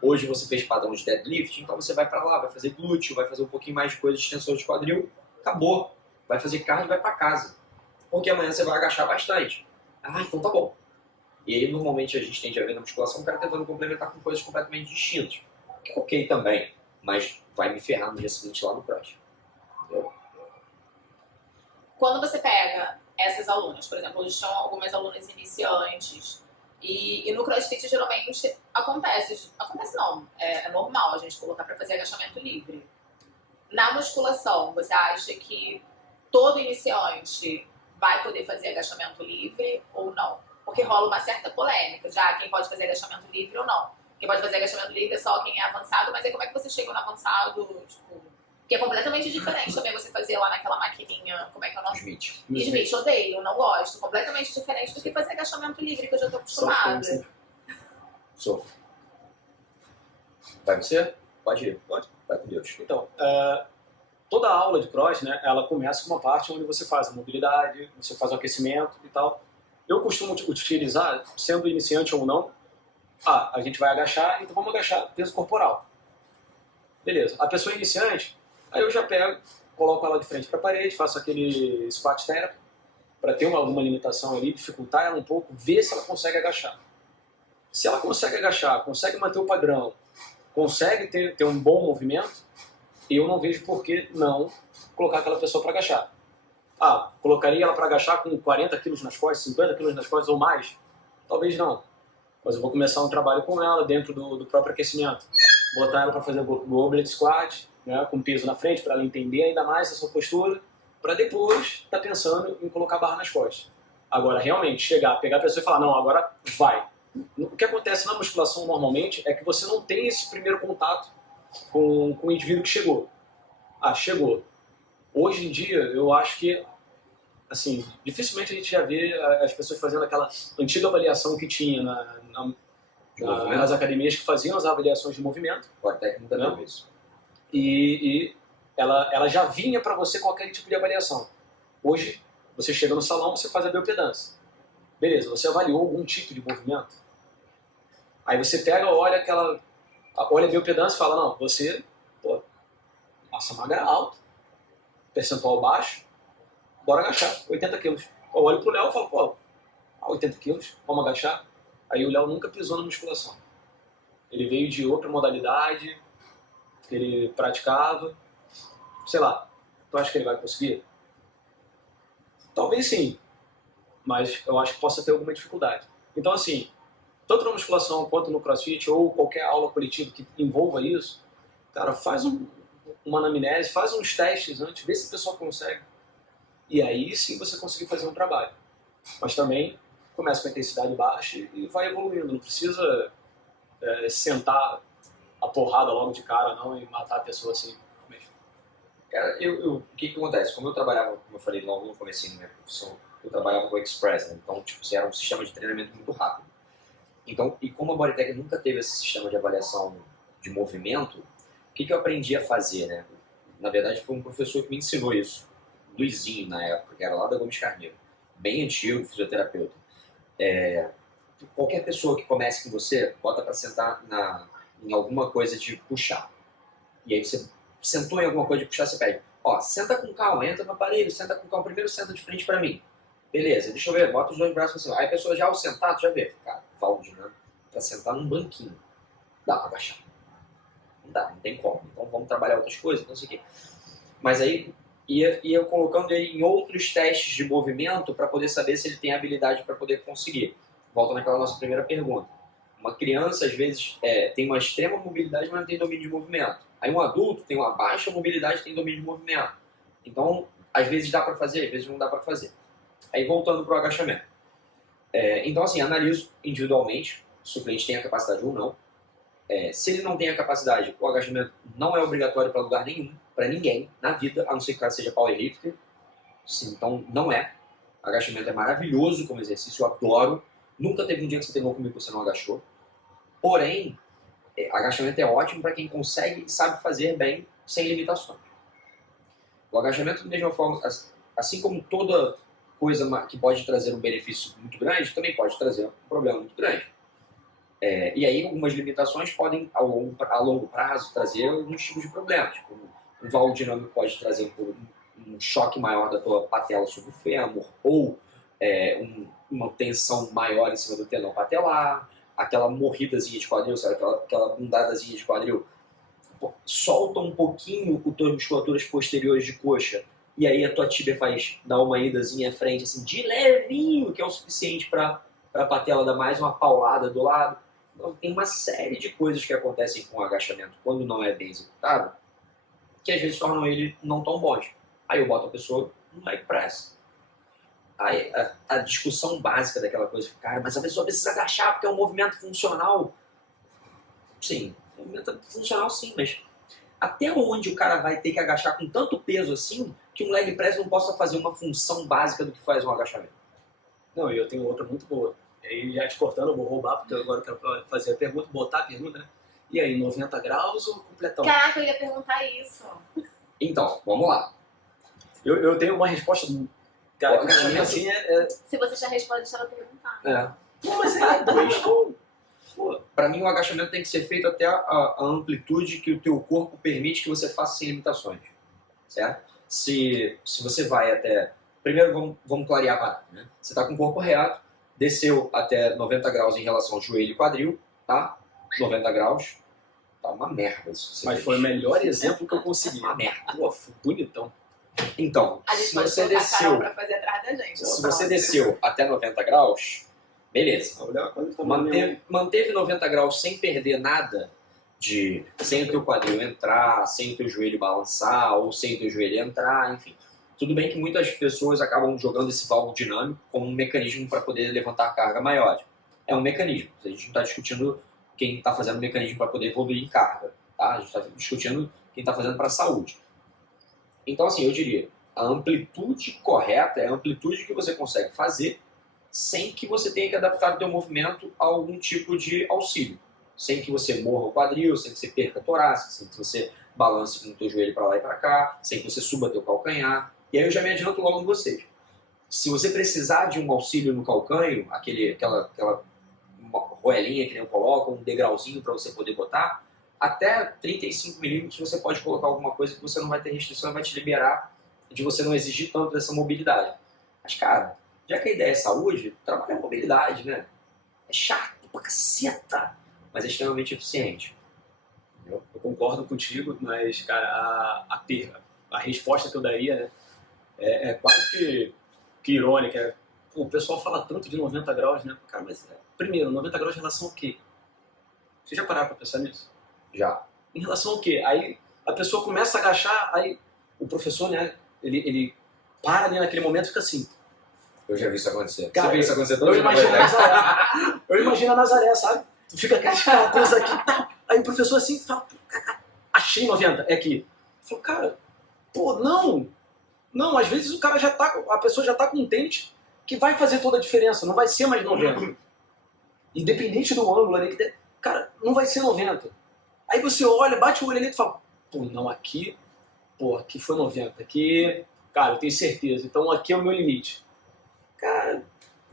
Hoje você fez padrão de deadlift, então você vai para lá, vai fazer glúteo, vai fazer um pouquinho mais de coisa de extensor de quadril, acabou. Vai fazer cardio e vai para casa. Porque amanhã você vai agachar bastante. Então tá bom. E aí normalmente a gente tende a ver na musculação o cara tentando complementar com coisas completamente distintas. Que é ok também, mas vai me ferrar no dia seguinte lá no cross. Entendeu? Quando você pega essas alunas, por exemplo, hoje tinham algumas alunas iniciantes, e no CrossFit geralmente acontece não, é normal a gente colocar para fazer agachamento livre. Na musculação, você acha que todo iniciante vai poder fazer agachamento livre ou não? Porque rola uma certa polêmica, já quem pode fazer agachamento livre ou não. Quem pode fazer agachamento livre é só quem é avançado, mas aí como é que você chega no avançado, tipo, que é completamente diferente também você fazer lá naquela maquininha, como é que é o nome? Smith, odeio, não gosto. Completamente diferente do que fazer agachamento livre, que eu já tô acostumada. Sofro. Vai você? Pode ir. Pode. Vai com Deus. Então, toda aula de cross, né, ela começa com uma parte onde você faz a mobilidade, você faz o aquecimento e tal. Eu costumo utilizar, sendo iniciante ou não, a gente vai agachar, então vamos agachar peso corporal. Beleza. A pessoa iniciante, aí eu já pego, coloco ela de frente para a parede, faço aquele squat therapy, para ter alguma limitação ali, dificultar ela um pouco, ver se ela consegue agachar. Se ela consegue agachar, consegue manter o padrão, consegue ter um bom movimento, eu não vejo por que não colocar aquela pessoa para agachar. Colocaria ela para agachar com 40 quilos nas costas, 50 quilos nas costas ou mais? Talvez não. Mas eu vou começar um trabalho com ela dentro do próprio aquecimento. Botar ela para fazer goblet squat, né, com peso na frente, para ela entender ainda mais a sua postura, para depois estar pensando em colocar a barra nas costas. Agora, realmente, chegar, pegar a pessoa e falar, não, agora vai. O que acontece na musculação normalmente é que você não tem esse primeiro contato com o indivíduo que chegou. Chegou. Hoje em dia, eu acho que, assim, dificilmente a gente já vê as pessoas fazendo aquela antiga avaliação que tinha nas academias que faziam as avaliações de movimento. O técnico nunca teve isso. E ela já vinha para você com aquele tipo de avaliação. Hoje, você chega no salão, você faz a biopedância. Beleza, você avaliou algum tipo de movimento? Aí você pega, olha a biopedância e fala, não, você, massa magra alta, percentual baixo, bora agachar, 80 quilos. Eu olho pro Léo e falo, 80 quilos, vamos agachar. Aí o Léo nunca pisou na musculação. Ele veio de outra modalidade que ele praticava. Sei lá, tu acha que ele vai conseguir? Talvez sim, mas eu acho que possa ter alguma dificuldade. Então assim, tanto na musculação quanto no CrossFit ou qualquer aula coletiva que envolva isso, cara, faz uma anamnese, faz uns testes antes, vê se a pessoa consegue. E aí sim você conseguir fazer um trabalho. Mas também começa com a intensidade baixa e vai evoluindo. Não precisa sentar a porrada logo de cara não e matar a pessoa assim mesmo. Cara, o que acontece? Como eu trabalhava, como eu falei logo no comecinho da minha profissão, eu trabalhava com o Express, né? Então, tipo, era um sistema de treinamento muito rápido. Então, e como a Bodytech nunca teve esse sistema de avaliação de movimento, o que eu aprendi a fazer, né? Na verdade, foi um professor que me ensinou isso, Luizinho, na época, que era lá da Gomes Carneiro, bem antigo, fisioterapeuta. Qualquer pessoa que comece com você, bota para sentar em alguma coisa de puxar. E aí você sentou em alguma coisa de puxar, você pede, ó, senta com calma, entra no aparelho, senta com calma, primeiro senta de frente para mim. Beleza, deixa eu ver, bota os dois braços assim. Aí a pessoa já ao sentar, já vê, cara, valgo dinâmico, pra sentar num banquinho. Dá pra agachar. Não dá, não tem como. Então vamos trabalhar outras coisas, não sei o quê. Mas aí ia colocando ele em outros testes de movimento para poder saber se ele tem habilidade para poder conseguir. Volta naquela nossa primeira pergunta. Uma criança, às vezes, tem uma extrema mobilidade, mas não tem domínio de movimento. Aí um adulto tem uma baixa mobilidade e tem domínio de movimento. Então, às vezes dá para fazer, às vezes não dá para fazer. Aí voltando para o agachamento. Então, assim, analiso individualmente se o cliente tem a capacidade ou não. Se ele não tem a capacidade, o agachamento não é obrigatório para lugar nenhum, para ninguém, na vida, a não ser que o cara seja powerlifter. Então, não é. Agachamento é maravilhoso como exercício, eu adoro. Nunca teve um dia que você treinou comigo que você não agachou. Porém, agachamento é ótimo para quem consegue e sabe fazer bem, sem limitações. O agachamento, da mesma forma, assim como toda coisa que pode trazer um benefício muito grande, também pode trazer um problema muito grande. E aí algumas limitações podem, a longo prazo, trazer alguns tipos de problemas. Tipo, um valgo dinâmico pode trazer um choque maior da tua patela sobre o fêmur, ou uma tensão maior em cima do tendão patelar, aquela morridazinha de quadril, sabe? Aquela bundadazinha de quadril. Solta um pouquinho as tuas musculaturas posteriores de coxa, e aí a tua tíbia dá uma idazinha à frente, assim, de levinho, que é o suficiente para a patela dar mais uma paulada do lado. Então, tem uma série de coisas que acontecem com o agachamento quando não é bem executado, que às vezes tornam ele não tão bons. Aí eu boto a pessoa no leg press. Aí a discussão básica daquela coisa, cara, mas a pessoa precisa agachar porque é um movimento funcional. Sim, movimento funcional sim, mas até onde o cara vai ter que agachar com tanto peso assim que um leg press não possa fazer uma função básica do que faz um agachamento? Não, e eu tenho outra muito boa. E aí, já te cortando, eu vou roubar, porque eu agora quero fazer a pergunta, botar a pergunta, né? E aí, 90 graus ou completão? Caraca, eu ia perguntar isso. Então, vamos lá. Eu tenho uma resposta, cara, que pra mim assim Se você já responde, deixa ela perguntar. Pô, mas é dois, pô. Para mim, o agachamento tem que ser feito até a amplitude que o teu corpo permite que você faça sem limitações, certo? Se você vai até... Primeiro, vamos clarear a parada, né? Você está com o corpo reto, desceu até 90 graus em relação ao joelho e quadril, tá? 90 graus, tá uma merda isso. Mas foi o melhor exemplo que eu consegui. Uma merda. Pô, bonitão. Então, A gente se pode você colocar a Carol desceu... pra fazer atrás da gente. Se você desceu até 90 graus, beleza. Manteve 90 graus sem perder nada, sem o teu quadril entrar, sem o teu joelho balançar, ou sem o teu joelho entrar, enfim. Tudo bem que muitas pessoas acabam jogando esse valgo dinâmico como um mecanismo para poder levantar carga maior. É um mecanismo. A gente não está discutindo quem está fazendo o mecanismo para poder evoluir em carga. Tá? A gente está discutindo quem está fazendo para a saúde. Então, assim, eu diria, a amplitude correta é a amplitude que você consegue fazer sem que você tenha que adaptar o teu movimento a algum tipo de auxílio. Sem que você morra o quadril, sem que você perca a torácica, sem que você balance com o teu joelho para lá e para cá, sem que você suba teu calcanhar. E aí eu já me adianto logo em vocês. Se você precisar de um auxílio no calcanho, aquela roelinha que eu coloco, um degrauzinho para você poder botar, até 35 milímetros você pode colocar alguma coisa que você não vai ter restrição e vai te liberar de você não exigir tanto dessa mobilidade. Mas, cara, já que a ideia é saúde, trabalha a mobilidade, né? É chato pra caceta, mas é extremamente eficiente. Eu concordo contigo, mas, cara, a resposta que eu daria, né, é quase que irônica. Pô, o pessoal fala tanto de 90 graus, né? Cara, mas, primeiro, 90 graus em relação ao quê? Você já pararam pra pensar nisso? Já. Em relação ao quê? Aí a pessoa começa a agachar, aí o professor, né, ele para ali naquele momento e fica assim. Eu já vi isso acontecer. Cara, Você vê isso acontecer todo Eu dia, imagino a na verdade. Nazaré. Eu imagino a Nazaré, sabe? Tu fica aquela coisa aqui, tá? Aí o professor assim fala, achei 90, é aqui. Eu falo, cara, pô, não. Não, às vezes o cara a pessoa já tá com um tente que vai fazer toda a diferença, não vai ser mais 90. Independente do ângulo ali, cara, não vai ser 90. Aí você olha, bate o olho ali e tu fala, pô, não, aqui foi 90. Aqui, cara, eu tenho certeza. Então aqui é o meu limite. Cara,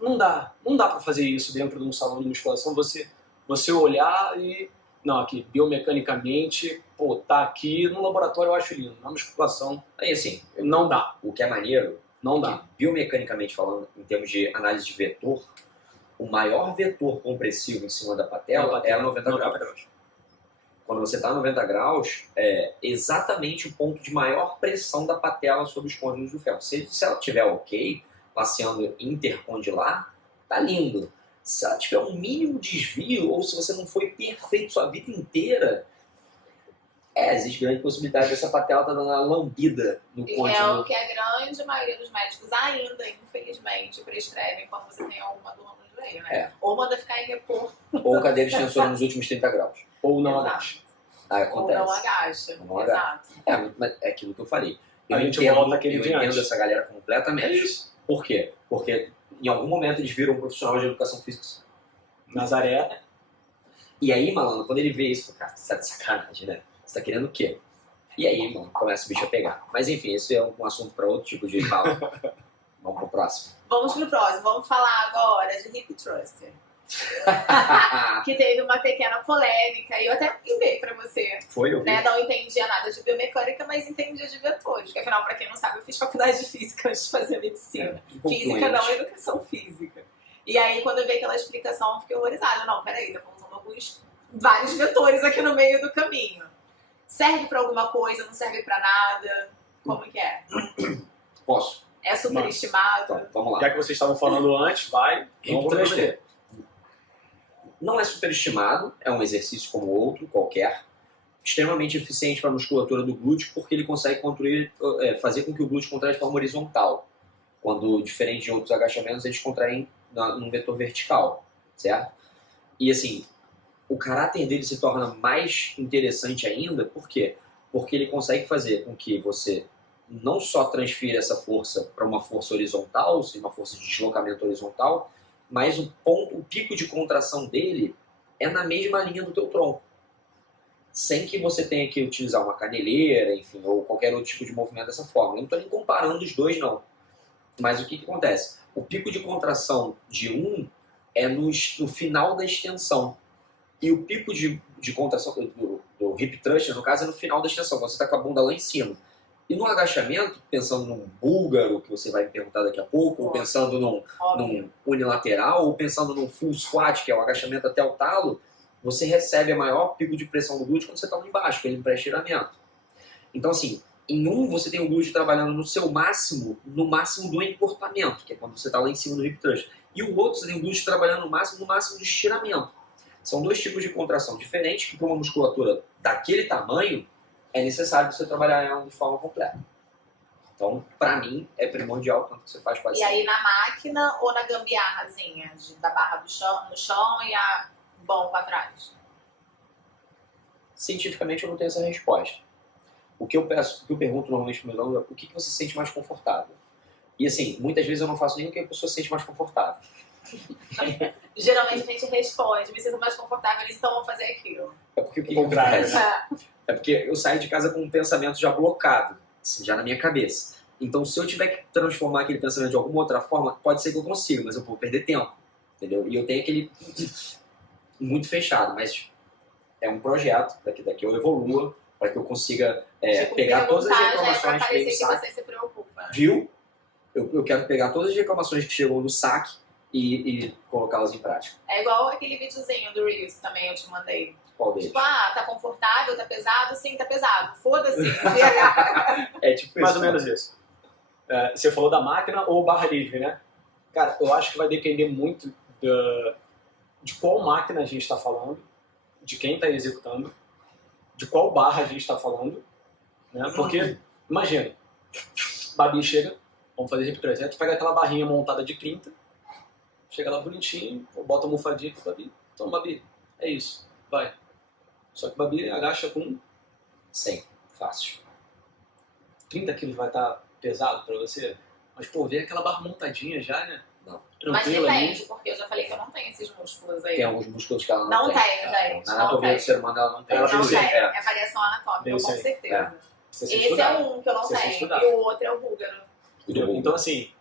não dá pra fazer isso dentro de um salão de musculação, você olhar e, não, aqui, biomecanicamente, pô, tá aqui, no laboratório eu acho lindo, na musculação, Aí assim, não dá, o que é maneiro, não que, dá. biomecanicamente falando, em termos de análise de vetor, o maior vetor compressivo em cima da patela é a 90 graus. Quando você está a 90 graus, é exatamente o ponto de maior pressão da patela sobre os côndilos do ferro. Se ela estiver ok, passeando intercondilar, tá lindo. Se ela tiver um mínimo desvio, ou se você não foi perfeito sua vida inteira, existe grande possibilidade dessa patela estar dando uma lambida no E é côndilo. o que a grande maioria dos médicos ainda, infelizmente, prescrevem quando você tem alguma dor no joelho, né? É. Ou manda ficar em repouso, Ou cadeira extensora nos últimos 30 graus. Ou não Exato. agacha. Aí ou acontece. não agacha. Não agacha. Exato. Mas é aquilo que eu falei. A gente volta aquele eu dia entendo antes. essa galera completamente. É isso. Por quê? Porque em algum momento eles viram um profissional de educação física. Nazaré, E aí, malandro, quando ele vê isso, cara, você tá de sacanagem, né? Você tá querendo o quê? E aí, mano, começa o bicho a pegar. Mas enfim, esse é um assunto para outro tipo de fala. Vamos pro próximo. Vamos pro próximo. Vamos falar agora de hip thruster. Que teve uma pequena polêmica. E eu até enviei pra você. Foi, eu vi. Né? Não entendia nada de biomecânica, mas entendia de vetores. Porque afinal, pra quem não sabe, eu fiz faculdade de física antes de fazer medicina. Física não, educação física. E aí, quando eu vi aquela explicação, eu fiquei horrorizada. Não, peraí, tá faltando vários vetores aqui no meio do caminho. Serve pra alguma coisa, não serve pra nada? Como que é? Posso? É superestimado? Então, vamos lá. já que vocês estavam falando antes, vamos responder. Não é superestimado, é um exercício como outro, qualquer, extremamente eficiente para a musculatura do glúteo, porque ele consegue fazer com que o glúteo contraia de forma horizontal, quando, diferente de outros agachamentos, eles contraem num vetor vertical, certo? E assim, o caráter dele se torna mais interessante ainda, por quê? Porque ele consegue fazer com que você não só transfira essa força para uma força horizontal, ou seja, uma força de deslocamento horizontal, mas o pico de contração dele é na mesma linha do teu tronco. Sem que você tenha que utilizar uma caneleira, enfim, ou qualquer outro tipo de movimento dessa forma. Eu não estou nem comparando os dois, não. Mas o que acontece? O pico de contração de um é no final da extensão. E o pico de contração do hip thruster, no caso, é no final da extensão, quando você está com a bunda lá em cima. E no agachamento, pensando num búlgaro, que você vai me perguntar daqui a pouco, ou pensando num unilateral, ou pensando num full squat, que é o agachamento até o talo, você recebe a maior pico de pressão do glúteo quando você está lá embaixo, que é ele pré-estiramento. Então, assim, em um você tem o glúteo trabalhando no seu máximo, no máximo do encurtamento, que é quando você está lá em cima do hip thrust. E o outro você tem o glúteo trabalhando no máximo do estiramento. São dois tipos de contração diferentes que, para uma musculatura daquele tamanho, é necessário você trabalhar ela de forma completa. Então, para mim, é primordial tanto que você faz quase E aí na máquina ou na gambiarrazinha? Da barra no chão e a banco atrás? Cientificamente, eu não tenho essa resposta. O que eu pergunto normalmente para meus alunos é o que você se sente mais confortável. E assim, muitas vezes eu não faço nem o que a pessoa se sente mais confortável. Geralmente a gente responde, me sinto mais confortável, então vou fazer aquilo. É porque o que Contrário, acontece? É porque eu saio de casa com um pensamento já blocado, assim, já na minha cabeça. Então, se eu tiver que transformar aquele pensamento de alguma outra forma, pode ser que eu consiga, mas eu vou perder tempo, entendeu? E eu tenho aquele muito fechado, mas é um projeto para que daqui eu evolua, para que eu consiga pegar todas as reclamações pra que parecer vem no que saque. você se preocupa. Viu? Eu quero pegar todas as reclamações que chegam no saque e colocá-las em prática. É igual aquele videozinho do Reels que também eu te mandei. Qual deles? Tipo, tá confortável, tá pesado? Sim, tá pesado. Foda-se. É tipo mais isso. ou menos isso. Você falou da máquina ou barra livre, né? Cara, eu acho que vai depender muito de qual máquina a gente está falando, de quem está executando, de qual barra a gente está falando Né? Porque, imagina, Babi chega, vamos fazer hip thrust, aí tu pega aquela barrinha montada de 30, chega lá bonitinho, bota a almofadinha com o Babi, toma Babi, é isso, vai. Só que o Babi agacha com 100, fácil. 30 quilos, vai estar pesado pra você, mas pô, vê aquela barra montadinha já, né? Não. Mas Tranquila ali. depende, porque eu já falei que eu não tenho esses músculos aí. Tem alguns músculos que ela Não tem. tenho, gente. Na Não anatomia tenho. do ser humano ela não tem. Ela Não tem, tem. É. É variação anatômica, Deve com ser. certeza. Precisa ser Esse estudado. é um que eu não Precisa ser tenho. estudado. E o outro é o búlgaro. Entendeu? Então, assim,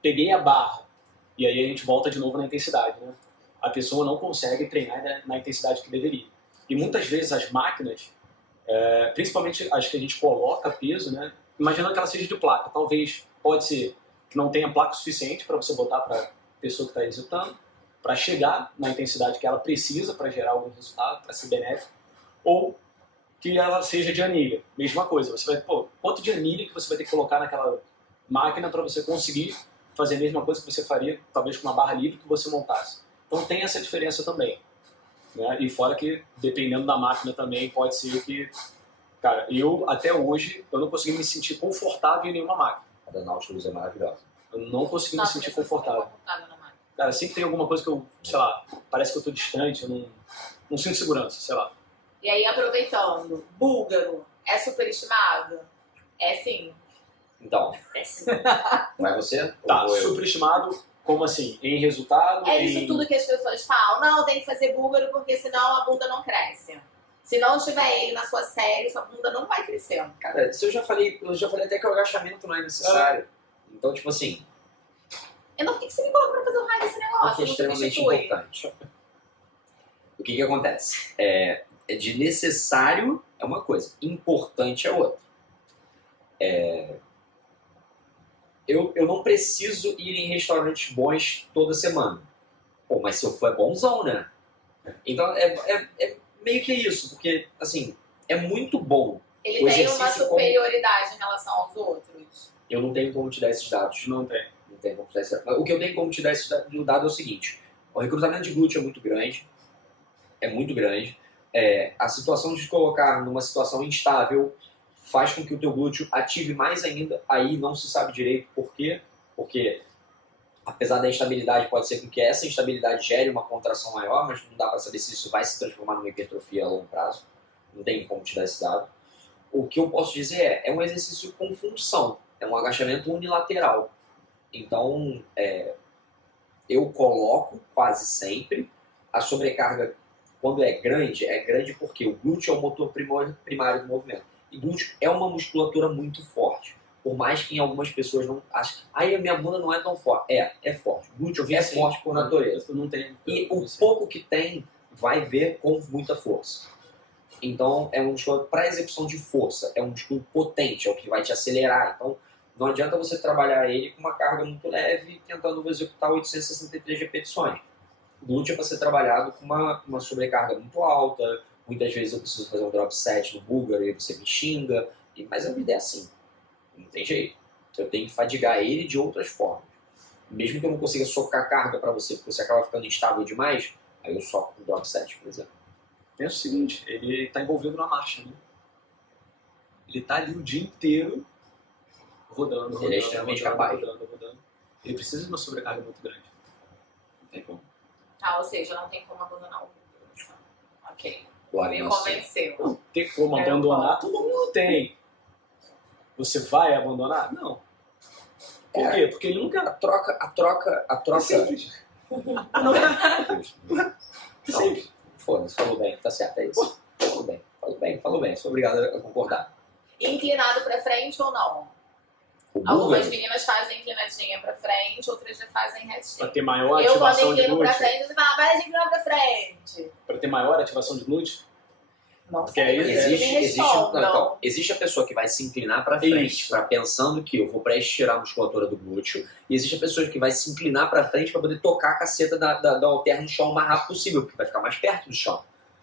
peguei a barra, e aí a gente volta de novo na intensidade, né? A pessoa não consegue treinar na intensidade que deveria. E muitas vezes as máquinas, principalmente as que a gente coloca peso, né? Imaginando que ela seja de placa, talvez, pode ser que não tenha placa suficiente para você botar para a pessoa que está executando, para chegar na intensidade que ela precisa para gerar algum resultado, para ser benéfico, ou que ela seja de anilha. Mesma coisa, você vai, pô, quanto de anilha que você vai ter que colocar naquela máquina para você conseguir fazer a mesma coisa que você faria, talvez com uma barra livre que você montasse. Então tem essa diferença também. Né? E fora que, dependendo da máquina também, pode ser que... Cara, eu, até hoje, eu não consegui me sentir confortável em nenhuma máquina. A da Nautilus é maravilhosa. Eu não consegui Nossa, me sentir eu sou confortável. confortável na máquina. Cara, sempre tem alguma coisa que eu, sei lá, parece que eu tô distante, eu não sinto segurança, sei lá. E aí, aproveitando, búlgaro é superestimado? É sim. Então, Péssimo. vai você? Tá, Ou vou eu? superestimado, como assim? Em resultado? É em... isso tudo que as pessoas falam. Não, tem que fazer búlgaro porque senão a bunda não cresce. Se não tiver ele na sua série, sua bunda não vai crescer. Cara, isso eu já falei até que o agachamento não é necessário. Então, tipo assim, Eu não sei que você me colocou pra fazer um raio desse negócio. porque é não extremamente substitui. importante. O que acontece? É de necessário é uma coisa, importante é outra. Eu não preciso ir em restaurantes bons toda semana. Pô, mas se eu for é bonzão, né? Então é meio que isso, porque assim, é muito bom. Ele O tem uma exercício superioridade em relação aos outros. Eu não tenho como te dar esses dados. Não tem. Não tenho como te dar esses dados. Mas o que eu tenho como te dar esse dado é o seguinte: o recrutamento de glúteo é muito grande. É muito grande. A situação de te colocar numa situação instável faz com que o teu glúteo ative mais ainda. Aí não se sabe direito por quê. Porque, apesar da instabilidade, pode ser com que essa instabilidade gere uma contração maior, mas não dá para saber se isso vai se transformar numa hipertrofia a longo prazo. Não tem como te dar esse dado. O que eu posso dizer é um exercício com função. É um agachamento unilateral. Então, eu coloco quase sempre a sobrecarga. Quando é grande porque o glúteo é o motor primário do movimento. E glúteo é uma musculatura muito forte. Por mais que em algumas pessoas não achem, a minha bunda não é tão forte. É forte. O glúteo é forte por natureza. Eu não tenho. E o pouco que tem, vai ver com muita força. Então, é um músculo para execução de força. É um músculo potente, é o que vai te acelerar. Então, não adianta você trabalhar ele com uma carga muito leve, tentando executar 863 repetições. O glúteo é para ser trabalhado com uma sobrecarga muito alta. Muitas vezes eu preciso fazer um drop set no búlgaro e você me xinga. Mas a vida é assim. Não tem jeito. Eu tenho que fadigar ele de outras formas. Mesmo que eu não consiga socar carga para você, porque você acaba ficando instável demais, aí eu soco com drop set, por exemplo. Pensa o seguinte, ele está envolvido na marcha, né? Ele está ali o dia inteiro rodando. Ele é extremamente capaz. Rodando. Ele precisa de uma sobrecarga muito grande. Não tem como. Tá, ou seja, não tem como abandonar o búlgaro. Ok. Glória Me a Deus. convenceu. Ter como É, abandonar, todo mundo tem. Você vai abandonar? Não. Por quê? Porque ele nunca... A troca. É simples. Não é? Simples. Foda-se, falou bem, tá certo, é isso. Falou bem, sou obrigado a concordar. Inclinado pra frente ou não? O Algumas búlgaro, meninas fazem inclinadinha pra frente, outras já fazem Para retinha. ter maior Eu, quando ativação de inclino pra glúteo. frente, você fala, para de inclinar pra frente. Para ter maior ativação de glúteo. Não Porque sei, aí vocês me respondam. então, existe a pessoa que vai se inclinar para frente, Isso. pensando que eu vou para estirar a musculatura do glúteo, e existe a pessoa que vai se inclinar para frente para poder tocar a caceta da halter no chão o mais rápido possível, porque vai ficar mais perto do chão.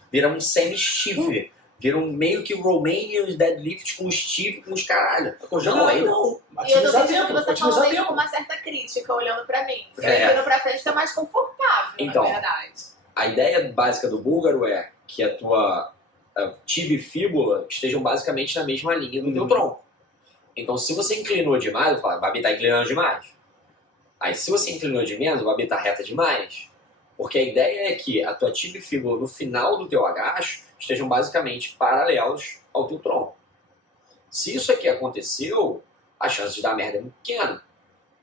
Vira um semi-stiff, vira um meio que Romanian deadlift com stiff com os caralho. Não, aí não. E eu tô Otimizar sentindo que tempo. você Otimizar falando isso com tempo. uma certa crítica, olhando pra mim. Eu É. inclino pra frente, tá mais confortável, Então. na verdade. A ideia básica do búlgaro é que a tua tibia e fíbula estejam basicamente na mesma linha do teu tronco. Então, se você inclinou demais, eu falo, o Babi está inclinando demais. Aí, se você inclinou de menos, o Babi está reta demais. Porque a ideia é que a tua tibia e fíbula no final do teu agacho estejam basicamente paralelos ao teu tronco. Se isso aqui aconteceu, a chance de dar merda é muito pequena.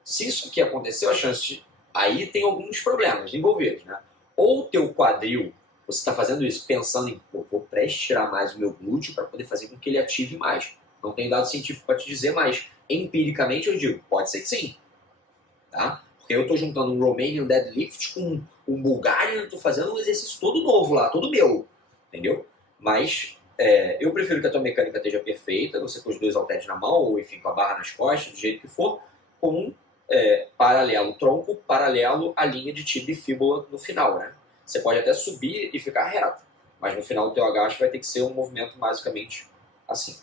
Se isso aqui aconteceu, a chance de... Aí tem alguns problemas envolvidos, né? Ou o teu quadril, você está fazendo isso pensando em, pô, vou pré-estirar mais o meu glúteo para poder fazer com que ele ative mais. Não tem dado científico para te dizer, mas empiricamente eu digo, pode ser que sim. Tá? Porque eu estou juntando um Romanian Deadlift com um Bulgarian, estou fazendo um exercício todo novo lá, todo meu. Entendeu? Mas eu prefiro que a tua mecânica esteja perfeita, você com os 2 halteres na mão, ou enfim, com a barra nas costas, do jeito que for, com um paralelo tronco, paralelo à linha de tibia e fíbula no final, né? Você pode até subir e ficar reto, mas no final do teu agacho vai ter que ser um movimento basicamente assim.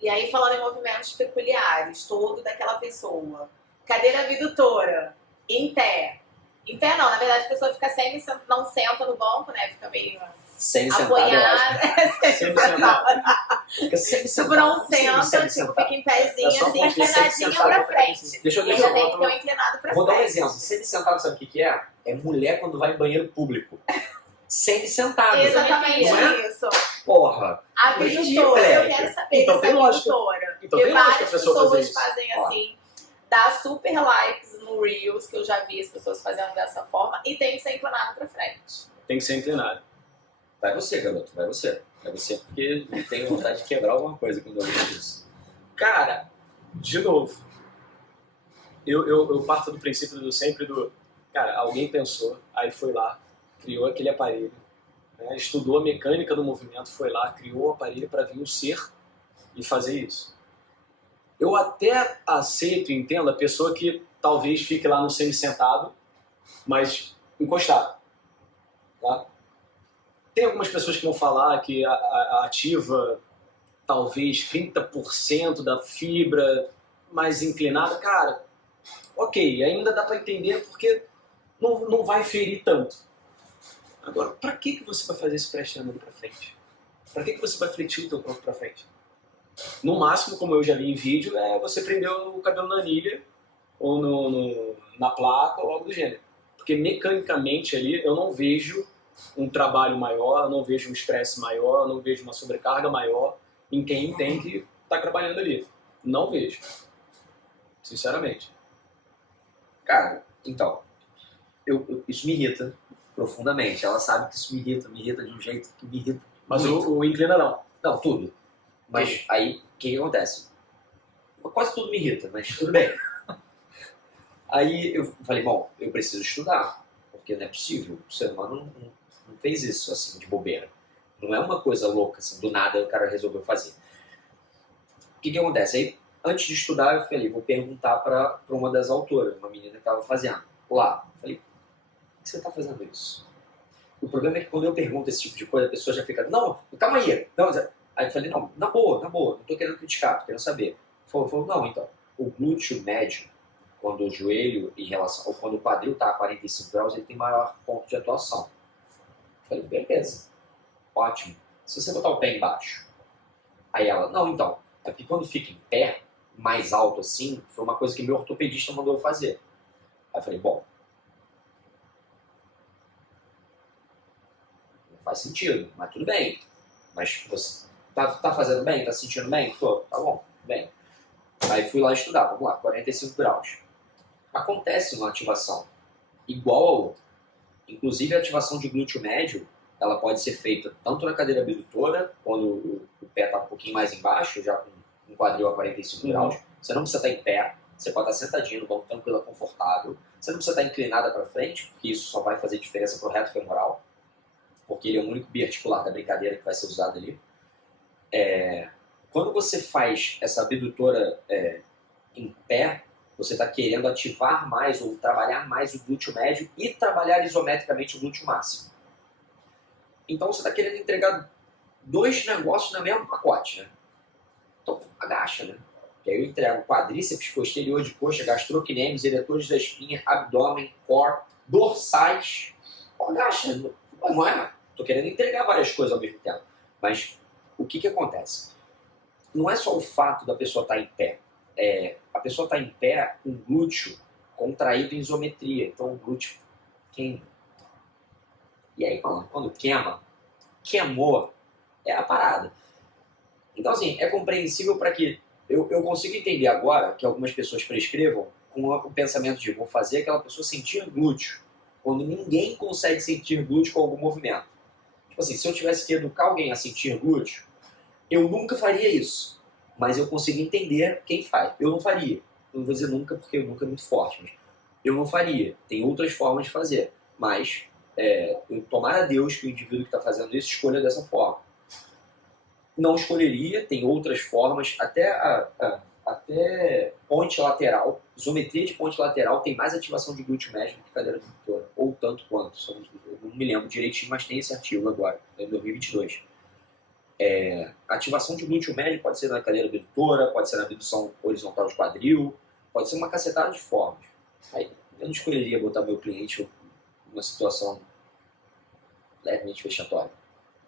E aí, falando em movimentos peculiares, todo daquela pessoa. Cadeira abdutora, em pé. Em pé não, na verdade a pessoa fica não senta no banco, né? Fica meio Semi-sentado, apoiada. Fica semi-sentado. Tipo, não senta, tipo, fica em pezinho, assim, inclinadinha pra frente. Deixa eu E já tem que ter um inclinado pra Vou dar um frente. exemplo. Semi-sentado, sabe o que é? É mulher quando vai em banheiro público. Semi-sentado. Exatamente Não é? isso. Porra. Abdutora, eu quero saber Então, se é tem lógica. abdutora. Então, Porque tem lógica a várias pessoa fazer pessoas isso. fazem assim. Dá super likes no Reels, que eu já vi as pessoas fazendo dessa forma, e tem que ser inclinado pra frente. Tem que ser inclinado. Vai você, garoto. Vai você. Vai você porque eu tenho vontade de quebrar alguma coisa quando eu vejo isso. Cara, de novo, eu parto do princípio cara, alguém pensou, aí foi lá, criou aquele aparelho, né, estudou a mecânica do movimento, foi lá, criou o aparelho para vir um ser e fazer isso. Eu até aceito e entendo a pessoa que talvez fique lá no semi-sentado, mas encostado. Tá? Tem algumas pessoas que vão falar que ativa talvez 30% da fibra mais inclinada. Cara, ok, ainda dá para entender porque não vai ferir tanto. Agora, para que você vai fazer esse pré-estirando para frente? Para que você vai fletir o teu corpo para frente? No máximo, como eu já vi em vídeo, é você prender o cabelo na anilha ou na placa ou algo do gênero. Porque mecanicamente ali eu não vejo um trabalho maior, eu não vejo um estresse maior, eu não vejo uma sobrecarga maior em quem tem que estar trabalhando ali. Não vejo. Sinceramente. Cara, então, isso me irrita profundamente. Ela sabe que isso me irrita de um jeito que me irrita. Mas muito. o inclina não. Não, tudo. Mas aí, o que acontece? Quase tudo me irrita, mas tudo bem. Aí eu falei, bom, eu preciso estudar, porque não é possível. O ser humano não fez isso assim de bobeira. Não é uma coisa louca, assim, do nada o cara resolveu fazer. O que acontece? Aí, antes de estudar, eu falei, vou perguntar para uma das autoras, uma menina que estava fazendo. Lá, falei, por que você está fazendo isso? O problema é que quando eu pergunto esse tipo de coisa, a pessoa já fica, não, calma aí. Não, aí eu falei, não, na boa, não estou querendo criticar, estou querendo saber. Falou, não, então, o glúteo médio, quando o joelho em relação, ou quando o quadril está a 45 graus, ele tem maior ponto de atuação. Eu falei, beleza, ótimo. Se você botar o pé embaixo, aí ela, não, então, é porque quando fica em pé, mais alto assim, foi uma coisa que meu ortopedista mandou eu fazer. Aí eu falei, bom, não faz sentido, mas tudo bem. Mas você tá fazendo bem? Tá sentindo bem? Tô, tá bom, bem. Aí fui lá estudar, vamos lá, 45 graus. Acontece uma ativação igual a outra. Inclusive a ativação de glúteo médio, ela pode ser feita tanto na cadeira abdutora, quando o pé está um pouquinho mais embaixo, já com um quadril a 45 graus. Você não precisa estar em pé, você pode estar sentadinho no banco tranquilo, confortável. Você não precisa estar inclinada para frente, porque isso só vai fazer diferença para o reto femoral, porque ele é o único biarticular da brincadeira que vai ser usado ali. Quando você faz essa abdutora em pé, você está querendo ativar mais ou trabalhar mais o glúteo médio e trabalhar isometricamente o glúteo máximo. Então você está querendo entregar dois negócios no mesmo pacote, né? Então agacha, né? E aí eu entrego quadríceps posterior de coxa, gastrocnêmios, eretores da espinha, abdômen, core, dorsais. Agacha, não é? Estou querendo entregar várias coisas ao mesmo tempo. Mas o que acontece? Não é só o fato da pessoa estar em pé. A pessoa está em pé com o glúteo contraído em isometria. Então o glúteo queima. E aí, quando queimou, é a parada. Então, assim, é compreensível para que eu consiga entender agora que algumas pessoas prescrevam com o pensamento de vou fazer aquela pessoa sentir glúteo, quando ninguém consegue sentir glúteo com algum movimento. Tipo assim, se eu tivesse que educar alguém a sentir glúteo, eu nunca faria isso. Mas eu consigo entender quem faz. Eu não faria. Eu não vou dizer nunca, porque o nunca é muito forte. Mas eu não faria. Tem outras formas de fazer. Mas eu tomar a Deus que o indivíduo que está fazendo isso escolha dessa forma. Não escolheria, tem outras formas, até ponte lateral, isometria de ponte lateral tem mais ativação de glúteo médio do que cadeira abdutora, ou tanto quanto, eu não me lembro direitinho, mas tem esse artigo agora, em 2022. Ativação de glúteo médio pode ser na cadeira abdutora, pode ser na abdução horizontal de quadril, pode ser uma cacetada de formas. Aí, eu não escolheria botar meu cliente numa situação levemente vexatória.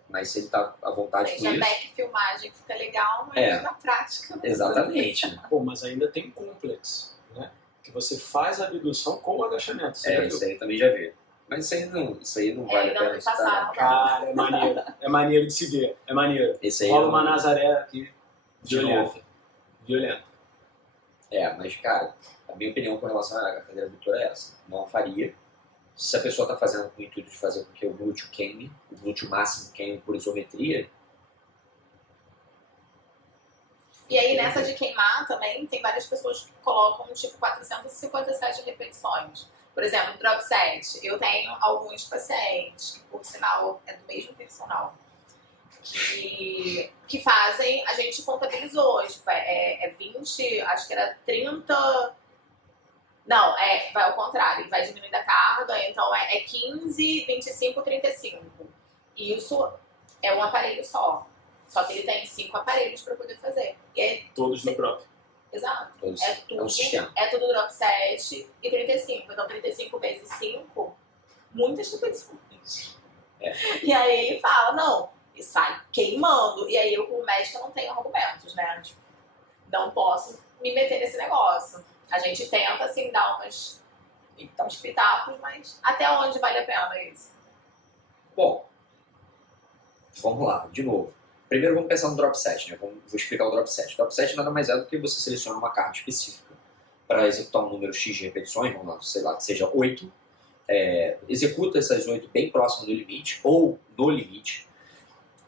Mas se ele está à vontade com isso... back filmagem fica legal, mas na prática... Exatamente. Pô, mas ainda tem complexo, né? Que você faz a abdução com o agachamento. Isso aí também já vi. Mas isso aí não vale a pena citar. Cara, é maneiro. É maneiro de se ver. É maneiro. Rola uma Nazaré aqui violenta. Mas, cara, a minha opinião com relação à cadeira abdutora é essa. Não faria. Se a pessoa está fazendo com o intuito de fazer com que o glúteo queime, o glúteo máximo queime por isometria. E aí, nessa de queimar também, tem várias pessoas que colocam tipo 457 repetições. Por exemplo, drop set. Eu tenho alguns pacientes, que por sinal é do mesmo personal, que fazem, a gente contabilizou, tipo, 20, acho que era 30... Não, vai ao contrário, vai diminuindo a carga, então é 15, 25, 35. E isso é um aparelho só. Só que ele tem 5 aparelhos para poder fazer. Todos no drop. Exato. Todos. Tudo, um sistema. Tudo drop 7 e 35. Então 35 vezes 5, muitas repetições. E aí ele fala, não, e sai queimando. E aí eu, como médica, não tenho argumentos, né? Tipo, não posso me meter nesse negócio. A gente tenta, assim, dar uns pitacos, mas até onde vale a pena isso? Bom, vamos lá, de novo. Primeiro vamos pensar no drop set, né? Vou explicar o drop set. O drop set nada mais é do que você seleciona uma carga específica para executar um número X de repetições, vamos lá, sei lá, que seja 8. Executa essas 8 bem próximo do limite, ou no limite.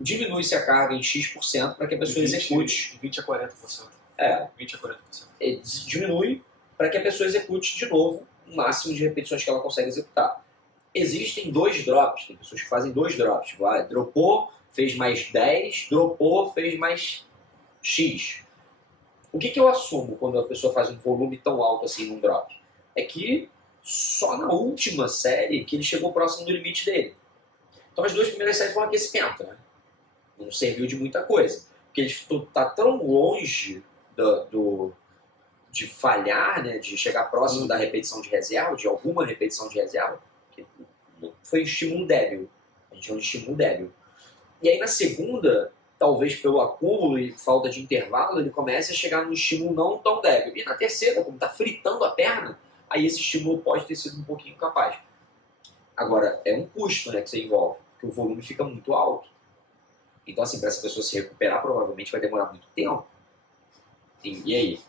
Diminui-se a carga em X% para que a pessoa execute. De 20 a 40%. 20 a 40%. Diminui para que a pessoa execute de novo o máximo de repetições que ela consegue executar. Existem 2 drops, tem pessoas que fazem 2 drops. Tipo, dropou, fez mais 10, dropou, fez mais X. O que eu assumo quando a pessoa faz um volume tão alto assim num drop? É que só na última série que ele chegou próximo do limite dele. Então as 2 primeiras séries foram aquecimento, né? Não serviu de muita coisa. Porque ele está tão longe de falhar, né, de chegar próximo da repetição de reserva, de alguma repetição de reserva, que foi estímulo débil. A gente chama de estímulo débil. E aí na segunda, talvez pelo acúmulo e falta de intervalo, ele comece a chegar num estímulo não tão débil. E na terceira, como está fritando a perna, aí esse estímulo pode ter sido um pouquinho capaz. Agora, é um custo, né, que você envolve, porque o volume fica muito alto. Então, assim, para essa pessoa se recuperar, provavelmente vai demorar muito tempo. E aí?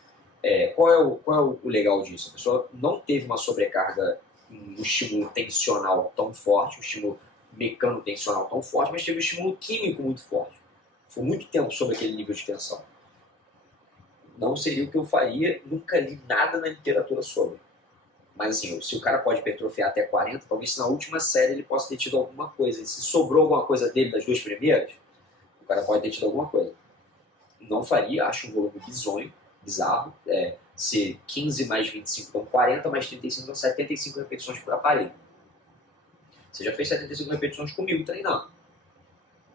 Qual é o legal disso? A pessoa não teve uma sobrecarga, um estímulo tensional tão forte, um estímulo mecano-tensional tão forte, mas teve um estímulo químico muito forte. Foi muito tempo sob aquele nível de tensão. Não seria o que eu faria, nunca li nada na literatura sobre. Mas assim, se o cara pode hipertrofiar até 40, talvez na última série ele possa ter tido alguma coisa. E se sobrou alguma coisa dele das 2 primeiras, o cara pode ter tido alguma coisa. Não faria, acho um volume bizonho, bizarro. Se 15 mais 25 dão 40, mais 35 dão 75 repetições por aparelho. Você já fez 75 repetições comigo treinando.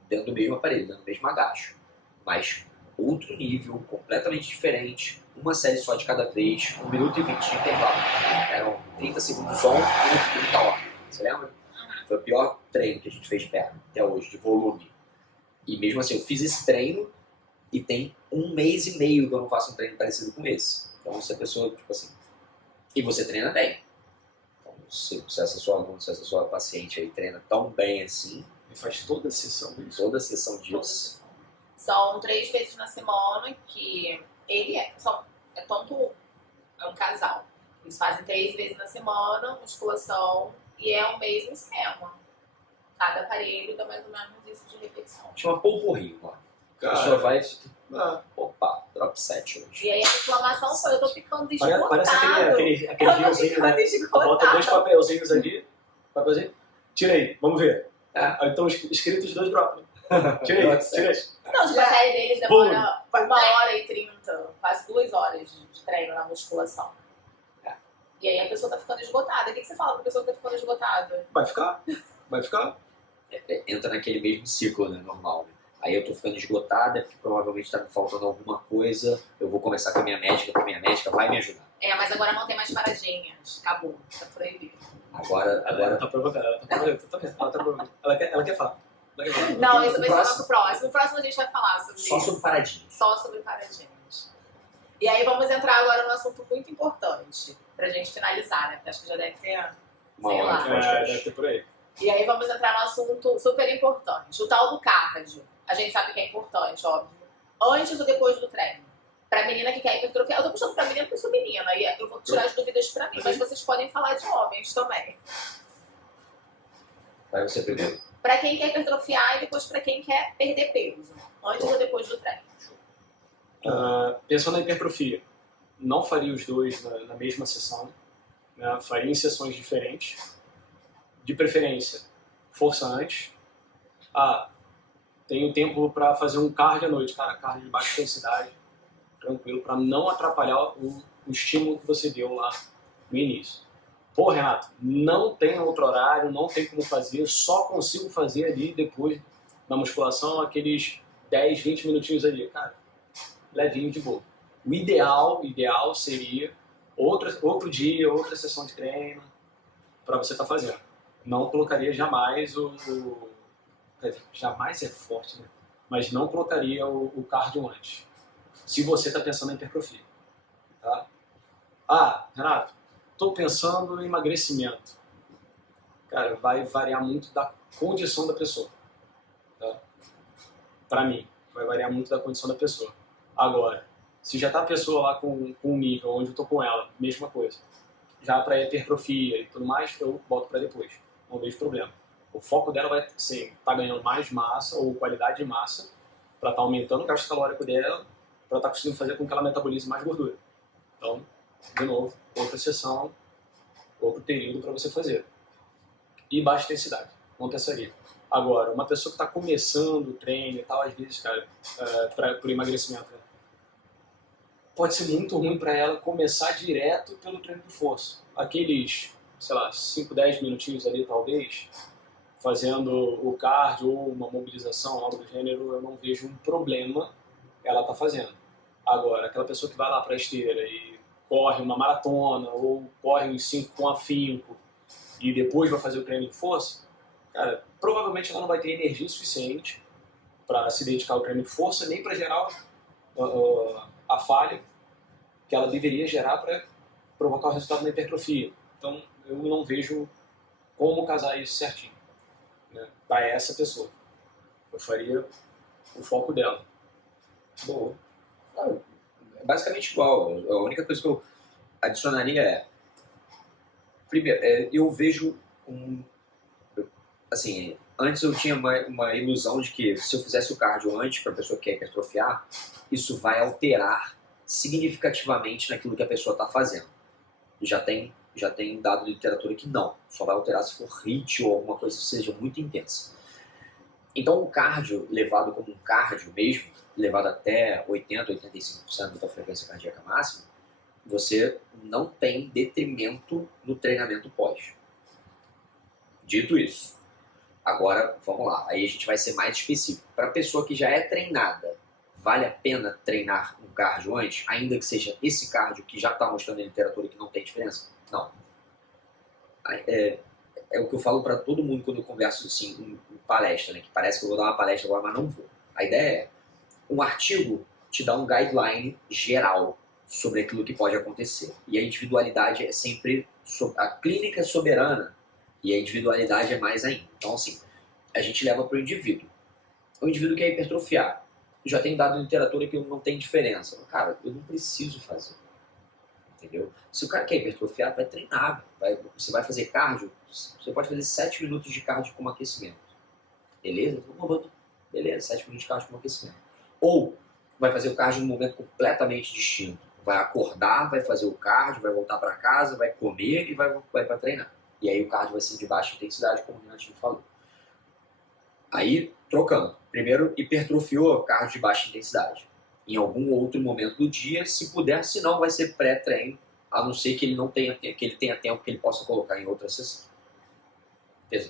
Dentro do mesmo aparelho, dentro do mesmo agacho. Mas outro nível, completamente diferente. Uma série só de cada vez, 1 minuto e 20 de intervalo. Eram 30 segundos on, 1 minuto e 30 off. Você lembra? Foi o pior treino que a gente fez de perna até hoje, de volume. E mesmo assim, eu fiz esse treino e tem 1 mês e meio que eu não faço um treino parecido com esse. Então, se a pessoa, tipo assim... E você treina bem. Então, se essa sua aluna, se essa sua paciente aí treina tão bem assim, E faz toda a sessão disso. toda a sessão disso... São 3 vezes na semana que é um casal. Eles fazem 3 vezes na semana, musculação, e é o mesmo esquema. Cada aparelho dá mais ou menos isso de repetição. Chama polporrio lá. A pessoa vai... Opa, drop 7 hoje. E aí a inflamação foi, eu tô ficando esgotado. Parece aquele Eu tô riozinho, né? ficando Bota 2 esgotado. papelzinhos ali. Papelzinho. Tira aí, vamos ver. É. Aí estão escritos 2 drops. Tira aí, Drop tira aí. Não, tipo, a série deles demora 1h30, quase 2 horas de treino na musculação. É. E aí a pessoa tá ficando esgotada. O que você fala pra pessoa que tá ficando esgotada? Vai ficar. Entra naquele mesmo ciclo, né, normal. Né? Aí eu tô ficando esgotada, porque provavelmente tá me faltando alguma coisa, eu vou conversar com a minha médica, porque a minha médica vai me ajudar. É, mas agora não tem mais paradinhas. Acabou. Tá proibido. Agora Ela tá provocando, ela tá provocando. Ela quer falar. Não, esse vai ser o próximo. nosso próximo. No próximo a gente vai falar sobre só isso. sobre paradinha. Só sobre paradinhas. E aí vamos entrar agora num assunto muito importante pra gente finalizar, né? Porque acho que já deve ter... Uma Sei hora lá. de podcast. Deve ter por aí. E aí vamos entrar num assunto super importante. O tal do cardio. A gente sabe que é importante, óbvio. Antes ou depois do treino. Pra menina que quer hipertrofiar, eu tô puxando pra menina porque eu sou menina. E eu vou tirar as dúvidas pra mim. Mas vocês podem falar de homens também. Vai você primeiro. Pra quem quer hipertrofiar e depois pra quem quer perder peso. Antes ou depois do treino. Pensando na hipertrofia, não faria os dois na mesma sessão, né? Faria em sessões diferentes, de preferência, força antes. Tenho tempo para fazer um cardio à noite, cara, cardio de baixa intensidade, tranquilo, para não atrapalhar o estímulo que você deu lá no início. Pô, Renato, não tem outro horário, não tem como fazer, só consigo fazer ali depois da musculação aqueles 10, 20 minutinhos ali, cara, levinho de boa. O ideal seria outro dia, outra sessão de treino para você estar fazendo. Não colocaria jamais jamais é forte, né? Mas não colocaria o cardio antes. Se você está pensando em hipertrofia, tá? Renato, estou pensando em emagrecimento. Cara, vai variar muito da condição da pessoa, tá? Para mim, vai variar muito da condição da pessoa. Agora, se já tá a pessoa lá com um nível onde eu tô com ela, mesma coisa. Já para hipertrofia e tudo mais, eu boto para depois. Não vejo problema. O foco dela vai ser tá ganhando mais massa ou qualidade de massa para estar aumentando o gasto calórico dela, para estar conseguindo fazer com que ela metabolize mais gordura. Então, de novo, outra sessão, outro período para você fazer. E baixa intensidade, não pensaria. Agora, uma pessoa que está começando o treino e tal, às vezes, cara, por emagrecimento, né? Pode ser muito ruim para ela começar direto pelo treino de força. Aqueles, sei lá, 5, 10 minutinhos ali, talvez, fazendo o cardio ou uma mobilização, algo do gênero, eu não vejo um problema ela tá fazendo. Agora, aquela pessoa que vai lá para a esteira e corre uma maratona ou corre uns 5 com afinco e depois vai fazer o treino de força, cara, provavelmente ela não vai ter energia suficiente para se dedicar ao treino de força, nem para gerar a falha que ela deveria gerar para provocar o resultado da hipertrofia. Então, eu não vejo como casar isso certinho, né, para essa pessoa. Eu faria o foco dela. Boa. É basicamente igual. A única coisa que eu adicionaria é... Primeiro, eu vejo assim, antes eu tinha uma ilusão de que se eu fizesse o cardio antes para a pessoa que quer hipertrofiar, isso vai alterar significativamente naquilo que a pessoa está fazendo. Já tem dado de literatura que não. Só vai alterar se for HIIT ou alguma coisa que seja muito intensa. Então o cardio, levado como um cardio mesmo, levado até 80%, 85% da frequência cardíaca máxima, você não tem detrimento no treinamento pós. Dito isso, agora vamos lá, aí a gente vai ser mais específico. Para a pessoa que já é treinada, vale a pena treinar um cardio antes, ainda que seja esse cardio que já está mostrando em literatura que não tem diferença? Não. É o que eu falo para todo mundo quando eu converso assim, em palestra, né? Que parece que eu vou dar uma palestra agora, mas não vou. A ideia é, um artigo te dá um guideline geral sobre aquilo que pode acontecer. E a individualidade é sempre... A clínica é soberana e a individualidade é mais ainda. Então, assim, a gente leva para o indivíduo. O indivíduo quer hipertrofiar. Já tem dado literatura que não tem diferença. Cara, eu não preciso fazer. Entendeu? Se o cara quer hipertrofiar, vai treinar. Você vai fazer cardio, você pode fazer 7 minutos de cardio como aquecimento. Beleza? Beleza, 7 minutos de cardio como aquecimento. Ou vai fazer o cardio num momento completamente distinto. Vai acordar, vai fazer o cardio, vai voltar para casa, vai comer e vai para treinar. E aí o cardio vai ser de baixa intensidade, como o Renatinho falou. Aí, trocando. Primeiro, hipertrofiou cardio de baixa intensidade. Em algum outro momento do dia, se puder, se não, vai ser pré-treino, a não ser que ele não tenha, que ele tenha tempo que ele possa colocar em outra sessão.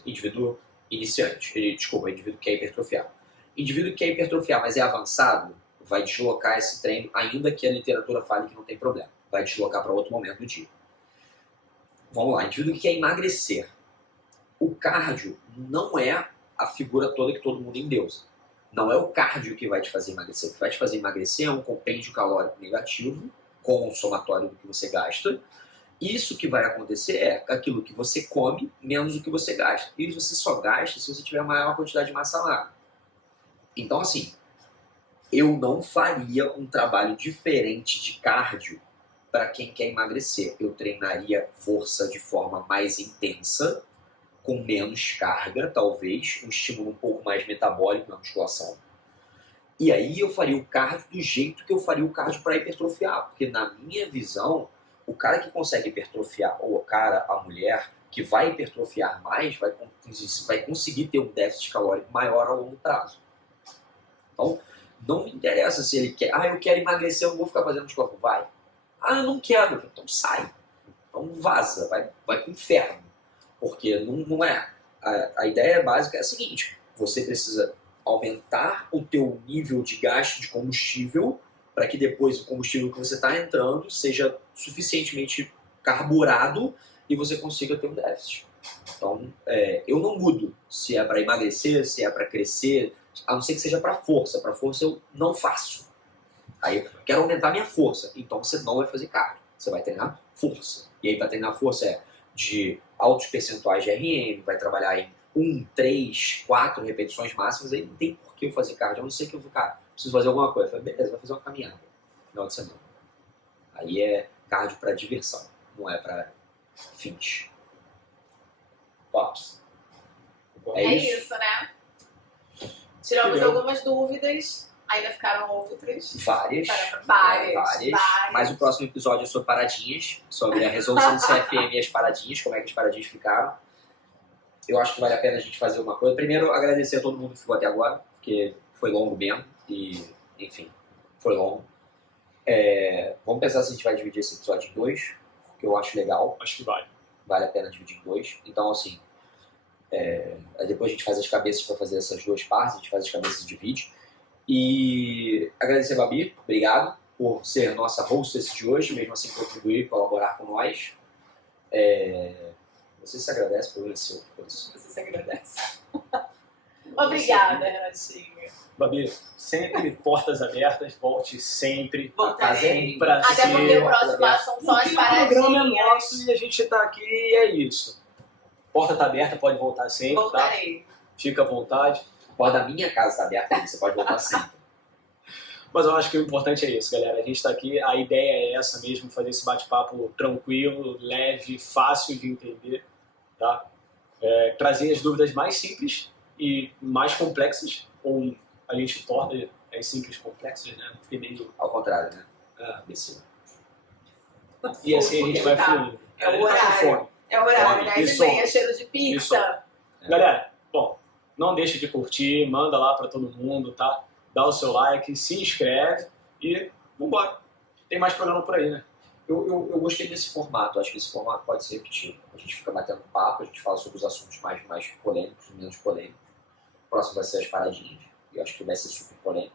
Indivíduo iniciante, indivíduo que quer hipertrofiar. Indivíduo que quer hipertrofiar, mas é avançado, vai deslocar esse treino, ainda que a literatura fale que não tem problema. Vai deslocar para outro momento do dia. Vamos lá, indivíduo que quer emagrecer. O cardio não é a figura toda que todo mundo endeusa. Não é o cardio que vai te fazer emagrecer. O que vai te fazer emagrecer é um compêndio calórico negativo, com o somatório do que você gasta. Isso que vai acontecer é aquilo que você come menos o que você gasta. E você só gasta se você tiver a maior quantidade de massa magra. Então, assim, eu não faria um trabalho diferente de cardio para quem quer emagrecer. Eu treinaria força de forma mais intensa, com menos carga, talvez, um estímulo um pouco mais metabólico na musculação. E aí eu faria o cardio do jeito que eu faria o cardio para hipertrofiar, porque na minha visão, o cara que consegue hipertrofiar, ou o cara, a mulher, que vai hipertrofiar mais, vai conseguir ter um déficit calórico maior a longo prazo. Então, não me interessa se ele quer, eu quero emagrecer, eu não vou ficar fazendo musculação. Vai. Eu não quero, então sai. Então vaza, vai pro inferno. Porque não é. A ideia básica é a seguinte: você precisa aumentar o teu nível de gasto de combustível para que depois o combustível que você está entrando seja suficientemente carburado e você consiga ter um déficit. Então, eu não mudo se é para emagrecer, se é para crescer, a não ser que seja para força. Para força eu não faço. Aí eu quero aumentar minha força, então você não vai fazer cardio, você vai treinar força. E aí para treinar força é de altos percentuais de RM, vai trabalhar em 1, 3, 4 repetições máximas, aí não tem por que eu fazer cardio, a não ser que eu preciso fazer alguma coisa. Eu falei, beleza, vai fazer uma caminhada no final de semana. Aí é cardio para diversão, não é para fins. Tops. É isso, né? Tiramos algumas dúvidas, ainda ficaram outras. Várias. Mas o próximo episódio é sobre paradinhas, sobre a resolução do CFM e as paradinhas, como é que as paradinhas ficaram. Eu acho que vale a pena a gente fazer uma coisa. Primeiro, agradecer a todo mundo que ficou até agora, porque foi longo mesmo, e, enfim, foi longo. Vamos pensar se a gente vai dividir esse episódio em 2, que eu acho legal. Acho que vale. Vale a pena dividir em 2. Então, assim, depois a gente faz as cabeças para fazer essas 2 partes, a gente faz as cabeças e divide. E agradecer a Babi, obrigado por ser nossa hostess de hoje, mesmo assim contribuir, colaborar com nós. Você se agradece por isso? Você se agradece. Obrigada, Renatinho. Babi, sempre portas abertas, volte sempre. Voltarei. Prazer. Até porque o próximo são só as O programa é paradinhas. nosso e a gente está aqui e é isso. Porta tá aberta, pode voltar sempre, Voltarei. tá? Fica à vontade. A porta da minha casa está aberta, você pode voltar sempre. Mas eu acho que o importante é isso, galera. A gente está aqui, a ideia é essa mesmo, fazer esse bate-papo tranquilo, leve, fácil de entender, tá? Trazer as dúvidas mais simples e mais complexas, ou a gente torna as simples complexas, né? Fiquei meio... Ao contrário, né? Desse... E assim a gente vai fluindo. É o Ele tá com horário. fome. É o horário, Fome. 10h30, cheiro de pizza. Galera, bom, não deixe de curtir, manda lá pra todo mundo, tá? Dá o seu like, se inscreve e vambora. Tem mais programa por aí, né? Eu gostei desse formato, acho que esse formato pode ser repetido. A gente fica batendo papo, a gente fala sobre os assuntos mais polêmicos, menos polêmicos. O próximo vai ser as paradinhas. Eu acho que vai ser super polêmico.